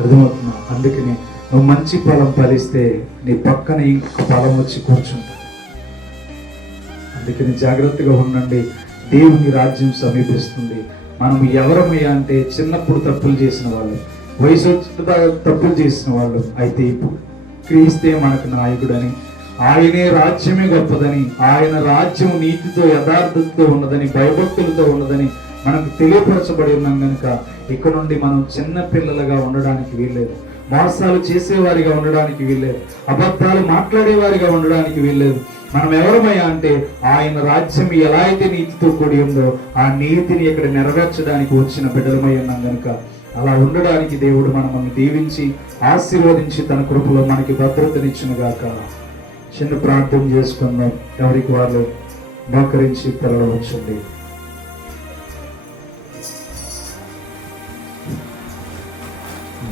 అర్థమవుతున్నా? అందుకని నువ్వు మంచి ఫలం ఫలిస్తే నీ పక్కన ఇంకొక ఫలం వచ్చి కూర్చుంటాడు. అందుకని జాగ్రత్తగా ఉండండి. దేవుని రాజ్యం సమీపిస్తుంది. మనం ఎవరమయ్యా అంటే చిన్నప్పుడు తప్పులు చేసిన వాళ్ళు, వయసు వచ్చిన తప్పులు చేసిన వాళ్ళు, అయితే ఇప్పుడు క్రీస్తే మనకు నాయకుడని, ఆయనే రాజ్యమే గొప్పదని, ఆయన రాజ్యం నీతితో యథార్థతతో ఉన్నదని, భయభక్తులతో ఉన్నదని మనకు తెలియపరచబడి ఉన్నాం. కనుక ఇక్కడ నుండి మనం చిన్న పిల్లలుగా ఉండడానికి వీల్లేదు, మోసాలు చేసేవారిగా ఉండడానికి వీల్లేదు, అబద్ధాలు మాట్లాడేవారిగా ఉండడానికి వీల్లేదు. మనం ఎవరమయ్యా అంటే ఆయన రాజ్యం ఎలా అయితే నీతితో కూడి ఉందో ఆ నీతిని ఇక్కడ నెరవేర్చడానికి వచ్చిన బిడ్డలమై ఉన్నాం. కనుక అలా ఉండడానికి దేవుడు మనల్ని దీవించి ఆశీర్వదించి తన కృపలో మనకి భద్రతనిచ్చునుగాక. చిన్న ప్రార్థన చేసుకుందాం. ఎవరికి వాళ్ళు మోకరించి తెలవచ్చండి.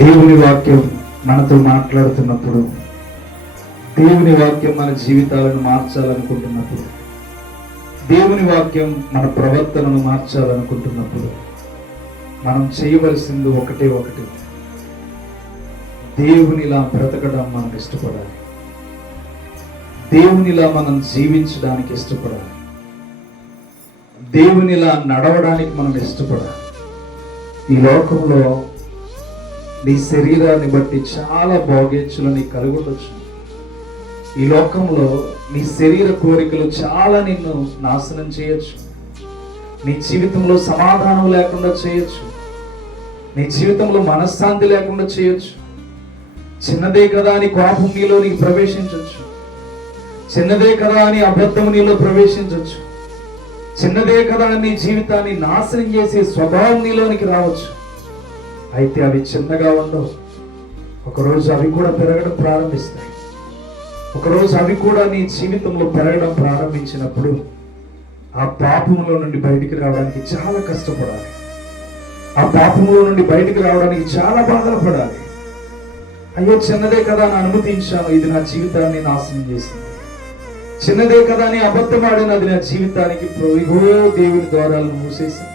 దేవుని వాక్యం మనతో మాట్లాడుతున్నప్పుడు, దేవుని వాక్యం మన జీవితాలను మార్చాలనుకుంటున్నప్పుడు, దేవుని వాక్యం మన ప్రవర్తనను మార్చాలనుకుంటున్నప్పుడు మనం చేయవలసింది ఒకటే ఒకటి, దేవునిలా బ్రతకడం మనం ఇష్టపడాలి. దేవునిలా మనం జీవించడానికి ఇష్టపడాలి. దేవునిలా నడవడానికి మనం ఇష్టపడాలి. ఈ లోకంలో నీ శరీరాన్ని బట్టి చాలా భోగేచ్ఛలు నీకు కలుగుండొచ్చు. ఈ లోకంలో నీ శరీర కోరికలు చాలా నిన్ను నాశనం చేయొచ్చు. నీ జీవితంలో సమాధానం లేకుండా చేయొచ్చు. నీ జీవితంలో మనశ్శాంతి లేకుండా చేయొచ్చు. చిన్నదే కదా అని కోపం నీలో నీకు ప్రవేశించవచ్చు. చిన్నదే కదా అని అబద్ధం నీలో ప్రవేశించవచ్చు. చిన్నదే కదా అని జీవితాన్ని నాశనం చేసే స్వభావం నీలోనికి రావచ్చు. అయితే అవి చిన్నగా ఉండవు. ఒకరోజు అవి కూడా పెరగడం ప్రారంభిస్తాయి. ఒకరోజు అవి కూడా నీ జీవితంలో పెరగడం ప్రారంభించినప్పుడు ఆ పాపంలో నుండి బయటికి రావడానికి చాలా కష్టపడాలి. ఆ పాపంలో నుండి బయటికి రావడానికి చాలా బాధలు పడాలి. అయ్యో చిన్నదే కదా అని అనుమతించాను, ఇది నా జీవితాన్ని నాశనం చేసింది. చిన్నదే కదా అని అబద్ధం ఆడినది నా జీవితానికి దేవుని ద్వారాలను మూసేసింది.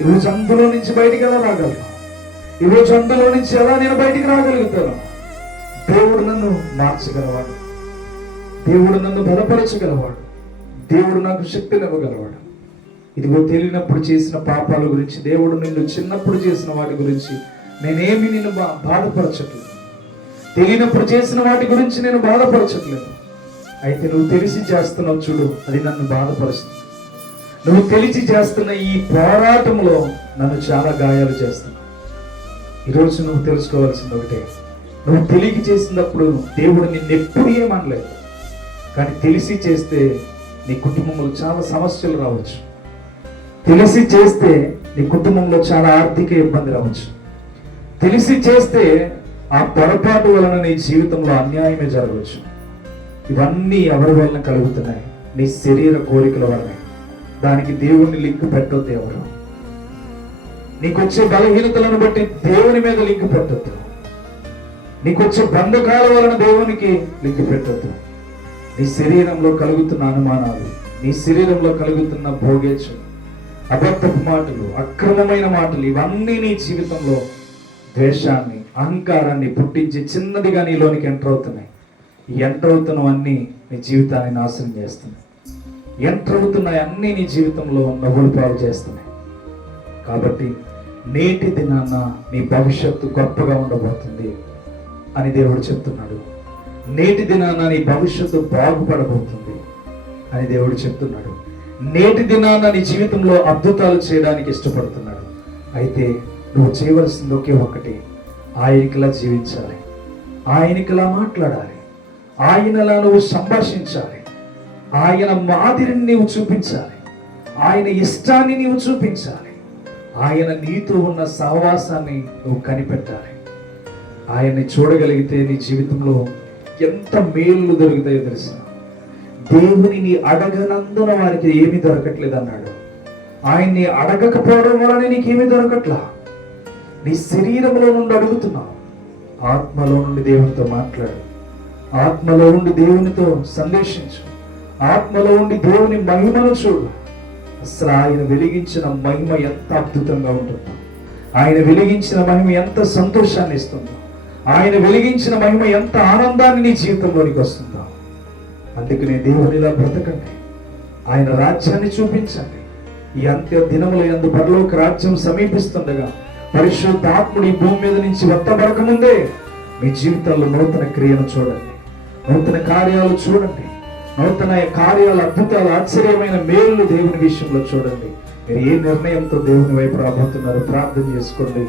ఈరోజు అందులో నుంచి బయటికి ఎలా రాగలను? ఈరోజు అందులో నుంచి ఎలా నేను బయటికి రాగలుగుతాను? దేవుడు నన్ను మార్చగలవాడు. దేవుడు నన్ను బలపరచగలవాడు. దేవుడు నాకు శక్తిని ఇవ్వగలవాడు. ఇదిగో తెలియనప్పుడు చేసిన పాపాల గురించి, దేవుడు నిన్ను చిన్నప్పుడు చేసిన వాటి గురించి నేనేమి నిన్ను బాధపరచట్లేదు. తెలియనప్పుడు చేసిన వాటి గురించి నేను బాధపరచట్లేదు. అయితే నువ్వు తెలిసి చేస్తున్నావు చూడు, అది నన్ను బాధపరుస్తుంది. నువ్వు తెలిసి చేస్తున్న ఈ పోరాటంలో నన్ను చాలా గాయాలు చేస్తున్నావు. ఈరోజు నువ్వు తెలుసుకోవాల్సింది ఒకటే, నువ్వు తెలియక చేసినప్పుడు దేవుడు నిన్నెప్పుడు ఏమనలేదు. కానీ తెలిసి చేస్తే నీ కుటుంబంలో చాలా సమస్యలు రావచ్చు. తెలిసి చేస్తే నీ కుటుంబంలో చాలా ఆర్థిక ఇబ్బంది రావచ్చు. తెలిసి చేస్తే ఆ పొరపాటు వలన నీ జీవితంలో అన్యాయమే జరగవచ్చు. ఇవన్నీ ఎవరి వలన కలుగుతున్నాయి? నీ శరీర కోరికల వలన. దానికి దేవుణ్ణి లింక్ పెట్టొద్దు. ఎవరు నీకొచ్చే బలహీనతలను బట్టి దేవుని మీద లింక్ పెట్టొద్దు. నీకొచ్చే బంధకాల వలన దేవునికి లింక్ పెట్టొద్దు. నీ శరీరంలో కలుగుతున్న అనుమానాలు, నీ శరీరంలో కలుగుతున్న భోగేచ్ఛలు, అబద్ధపు మాటలు, అక్రమమైన మాటలు, ఇవన్నీ నీ జీవితంలో ద్వేషాన్ని, అహంకారాన్ని పుట్టించి చిన్నదిగా నీలోనికి ఎంటర్ అవుతున్నాయి. ఎంటర్ అవుతున్నవన్నీ నీ జీవితాన్ని నాశనం చేస్తున్నాయి. ఎంటర్ అవుతున్నాయి అన్నీ నీ జీవితంలో నవ్వులు పాలు చేస్తున్నాయి. కాబట్టి నేటి దినాన నీ భవిష్యత్తు గొప్పగా ఉండబోతుంది అని దేవుడు చెప్తున్నాడు. నేటి దినాన నీ భవిష్యత్తు బాగుపడబోతుంది అని దేవుడు చెప్తున్నాడు. నేటి దినాన నీ జీవితంలో అద్భుతాలు చేయడానికి ఇష్టపడుతున్నాడు. అయితే నువ్వు చేయవలసింది ఒకే ఒక్కటి, ఆయనకిలా జీవించాలి, ఆయనకిలా మాట్లాడాలి, ఆయనలా నువ్వు సంభాషించాలి, ఆయన మాదిరిని నీవు చూపించాలి, ఆయన ఇష్టాన్ని నీవు చూపించాలి, ఆయన నీతో ఉన్న సహవాసాన్ని నువ్వు కనిపెట్టాలి. ఆయన్ని చూడగలిగితే నీ జీవితంలో ఎంత మేలు దొరుకుతాయో తెలుసా? దేవునిని అడగనందున వారికి ఏమీ దొరకట్లేదు అన్నాడు. ఆయన్ని అడగకపోవడం వలన నీకేమీ దొరకట్లా. నీ శరీరంలో నుండి అడుగుతున్నావు, ఆత్మలో నుండి దేవునితో మాట్లాడు, ఆత్మలో నుండి దేవునితో సందేశించు, ఆత్మలో ఉండి దేవుని మహిమను చూడు. అసలు ఆయన వెలిగించిన మహిమ ఎంత అద్భుతంగా ఉంటుందో, ఆయన వెలిగించిన మహిమ ఎంత సంతోషాన్ని ఇస్తుందో, ఆయన వెలిగించిన మహిమ ఎంత ఆనందాన్ని నీ జీవితంలోనికి వస్తుందో. అందుకనే దేవునిలా బ్రతకండి, ఆయన రాజ్యాన్ని చూపించండి. ఈ అంత్య దినముల యందు పరలోక రాజ్యం సమీపిస్తుండగా పరిశుద్ధాత్ముడు ఈ భూమి మీద నుంచి వత్తబడక ముందే మీ జీవితాల్లో నూతన క్రియను చూడండి, నూతన కార్యాలు చూడండి, నూతన కార్యాలు, అద్భుతాలు, ఆశ్చర్యమైన మేలు దేవుని విషయంలో చూడండి. మీరు ఏ నిర్ణయంతో దేవుని వైపు రాబోతున్నారో ప్రార్థన చేసుకోండి.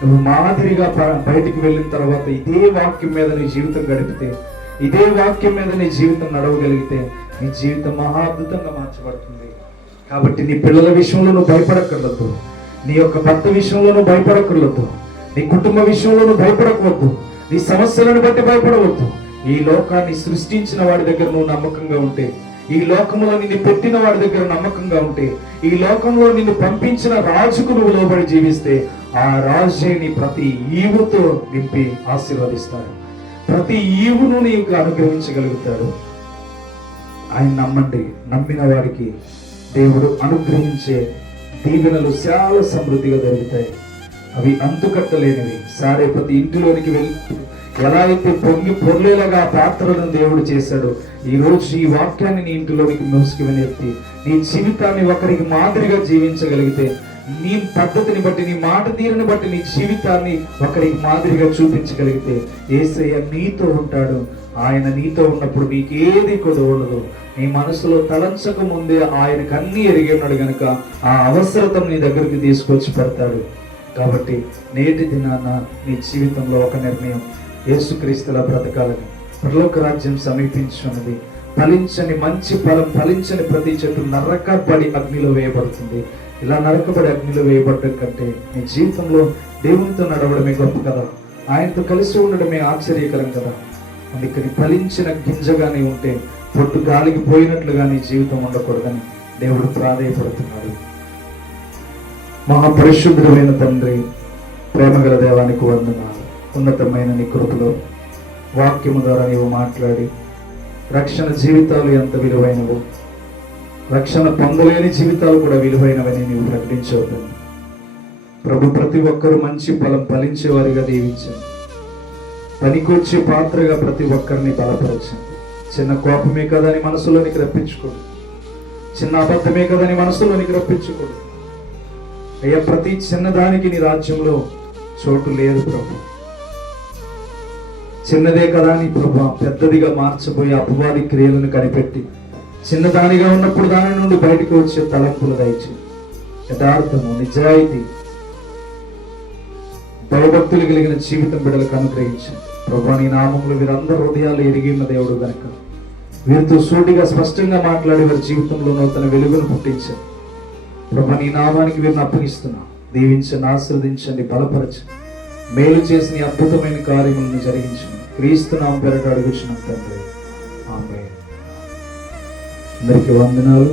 నువ్వు మాదిరిగా బయటికి వెళ్ళిన తర్వాత ఇదే వాక్యం మీద నీ జీవితం గడిపితే, ఇదే వాక్యం మీద నీ జీవితం నడవగలిగితే నీ జీవితం మహా అద్భుతంగా మార్చబడుతుంది. కాబట్టి నీ పిల్లల విషయంలో నువ్వు భయపడక్కర్లేదు, నీ యొక్క భర్త విషయంలో నువ్వు భయపడక్కర్లేదు, నీ కుటుంబ విషయంలో నువ్వు భయపడకవద్దు, నీ సమస్యలను బట్టి భయపడవద్దు. ఈ లోకాన్ని సృష్టించిన వాడి దగ్గర నువ్వు నమ్మకంగా ఉంటే, ఈ లోకంలో నిన్ను పెట్టిన వాడి దగ్గర నమ్మకంగా ఉంటే, ఈ లోకంలో నిన్ను పంపించిన రాజుకు నువ్వు లోబడి జీవిస్తే, ఆ రాజే నీ ప్రతి ఈవుతో నింపి ఆశీర్వదిస్తాడు, ప్రతి ఈవును నీకు అనుగ్రహించగలుగుతాడు. ఆయన నమ్మండి, నమ్మిన వారికి దేవుడు అనుగ్రహించే దీవెనలు చాలా సమృద్ధిగా దొరుకుతాయి. అవి అంతుకట్టలేనివి. సారే ప్రతి ఇంటిలోనికి వెళ్ళి ఎలా అయితే పొంగి పొర్లేలాగా పాత్రలను దేవుడు చేశాడు, ఈ రోజు ఈ వాక్యాన్ని నీ ఇంటిలోనికి మోసుకువెనెత్తి నీ జీవితాన్ని ఒకరికి మాదిరిగా జీవించగలిగితే, నీ పద్ధతిని బట్టి, నీ మాట తీరుని బట్టి నీ జీవితాన్ని ఒకరికి మాదిరిగా చూపించగలిగితే యేసయ్య నీతో ఉంటాడు. ఆయన నీతో ఉన్నప్పుడు నీకు ఏది కూడా ఉండదు. నీ మనసులో తలంచక ముందే ఆయనకు అన్ని ఎరిగి ఉన్నాడు కనుక ఆ అవసరతను నీ దగ్గరికి తీసుకొచ్చి పెడతాడు. కాబట్టి నేటి దినాన నీ జీవితంలో ఒక నిర్ణయం, యేసుక్రీస్తులా బ్రతకాలని. పరలోక రాజ్యం సమీపించున్నది. ఫలించని మంచి ఫలం ఫలించని ప్రతి చెట్టు నరకబడి అగ్నిలో వేయబడుతుంది. ఇలా నరకబడి అగ్నిలో వేయబడటం కంటే నీ జీవితంలో దేవునితో నడవడమే గొప్ప కదా, ఆయనతో కలిసి ఉండడమే ఆశ్చర్యకరం కదా. అందుకని ఫలించిన గింజగానే ఉంటే పొట్టు గాలికి పోయినట్లుగా నీ జీవితం ఉండకూడదని దేవుడు ప్రాధేయపడుతున్నాడు. మహాపరిశుద్ధుడైన తండ్రి, ప్రేమగల దేవానికి వందనాలు. ఉన్నతమైన నీ కృపలో వాక్యము ద్వారా నీవు మాట్లాడి రక్షణ జీవితాలు ఎంత విలువైనవో, రక్షణ పొందలేని జీవితాలు కూడా విలువైనవని నీవు ప్రకటించవద్దు ప్రభు. ప్రతి ఒక్కరూ మంచి ఫలం ఫలించేవారిగా దీవించండి. పనికొచ్చే పాత్రగా ప్రతి ఒక్కరిని బలపరచండి. చిన్న కోపమే కదని మనసులోనికి రప్పించుకోడు, చిన్న అబద్ధమే కదని మనసులోనికి రప్పించుకోడు అయ్యా. ప్రతి చిన్నదానికి నీ రాజ్యంలో చోటు లేదు ప్రభు. చిన్నదే కదా నీ ప్రభు పెద్దదిగా మార్చబోయే అపవాది క్రియలను కనిపెట్టి, చిన్నదానిగా ఉన్నప్పుడు దాని నుండి బయటకు వచ్చే తలంపులు దయచి, యథార్థము, నిజాయితీ, భయభక్తులు కలిగిన జీవితం బిడ్డలకు అనుగ్రహించండి ప్రభు. నీ నామములు వీరందరూ హృదయాలు ఎరిగిన దేవుడు కనుక వీరితో సూటిగా స్పష్టంగా మాట్లాడి వారి జీవితంలో నూతన వెలుగును పుట్టించండి ప్రభు. నీ నామానికి వీరిని అప్పగిస్తున్నాం. దీవించండి, ఆశీర్వదించండి, బలపరచండి, మేలు చేసి నీ అద్భుతమైన కార్యములను జరిగించండి. క్రీస్తు నామమున పేరట అడుగుచున్నాం తండ్రి, ఆమేన్. అందరికీ వందనాలు.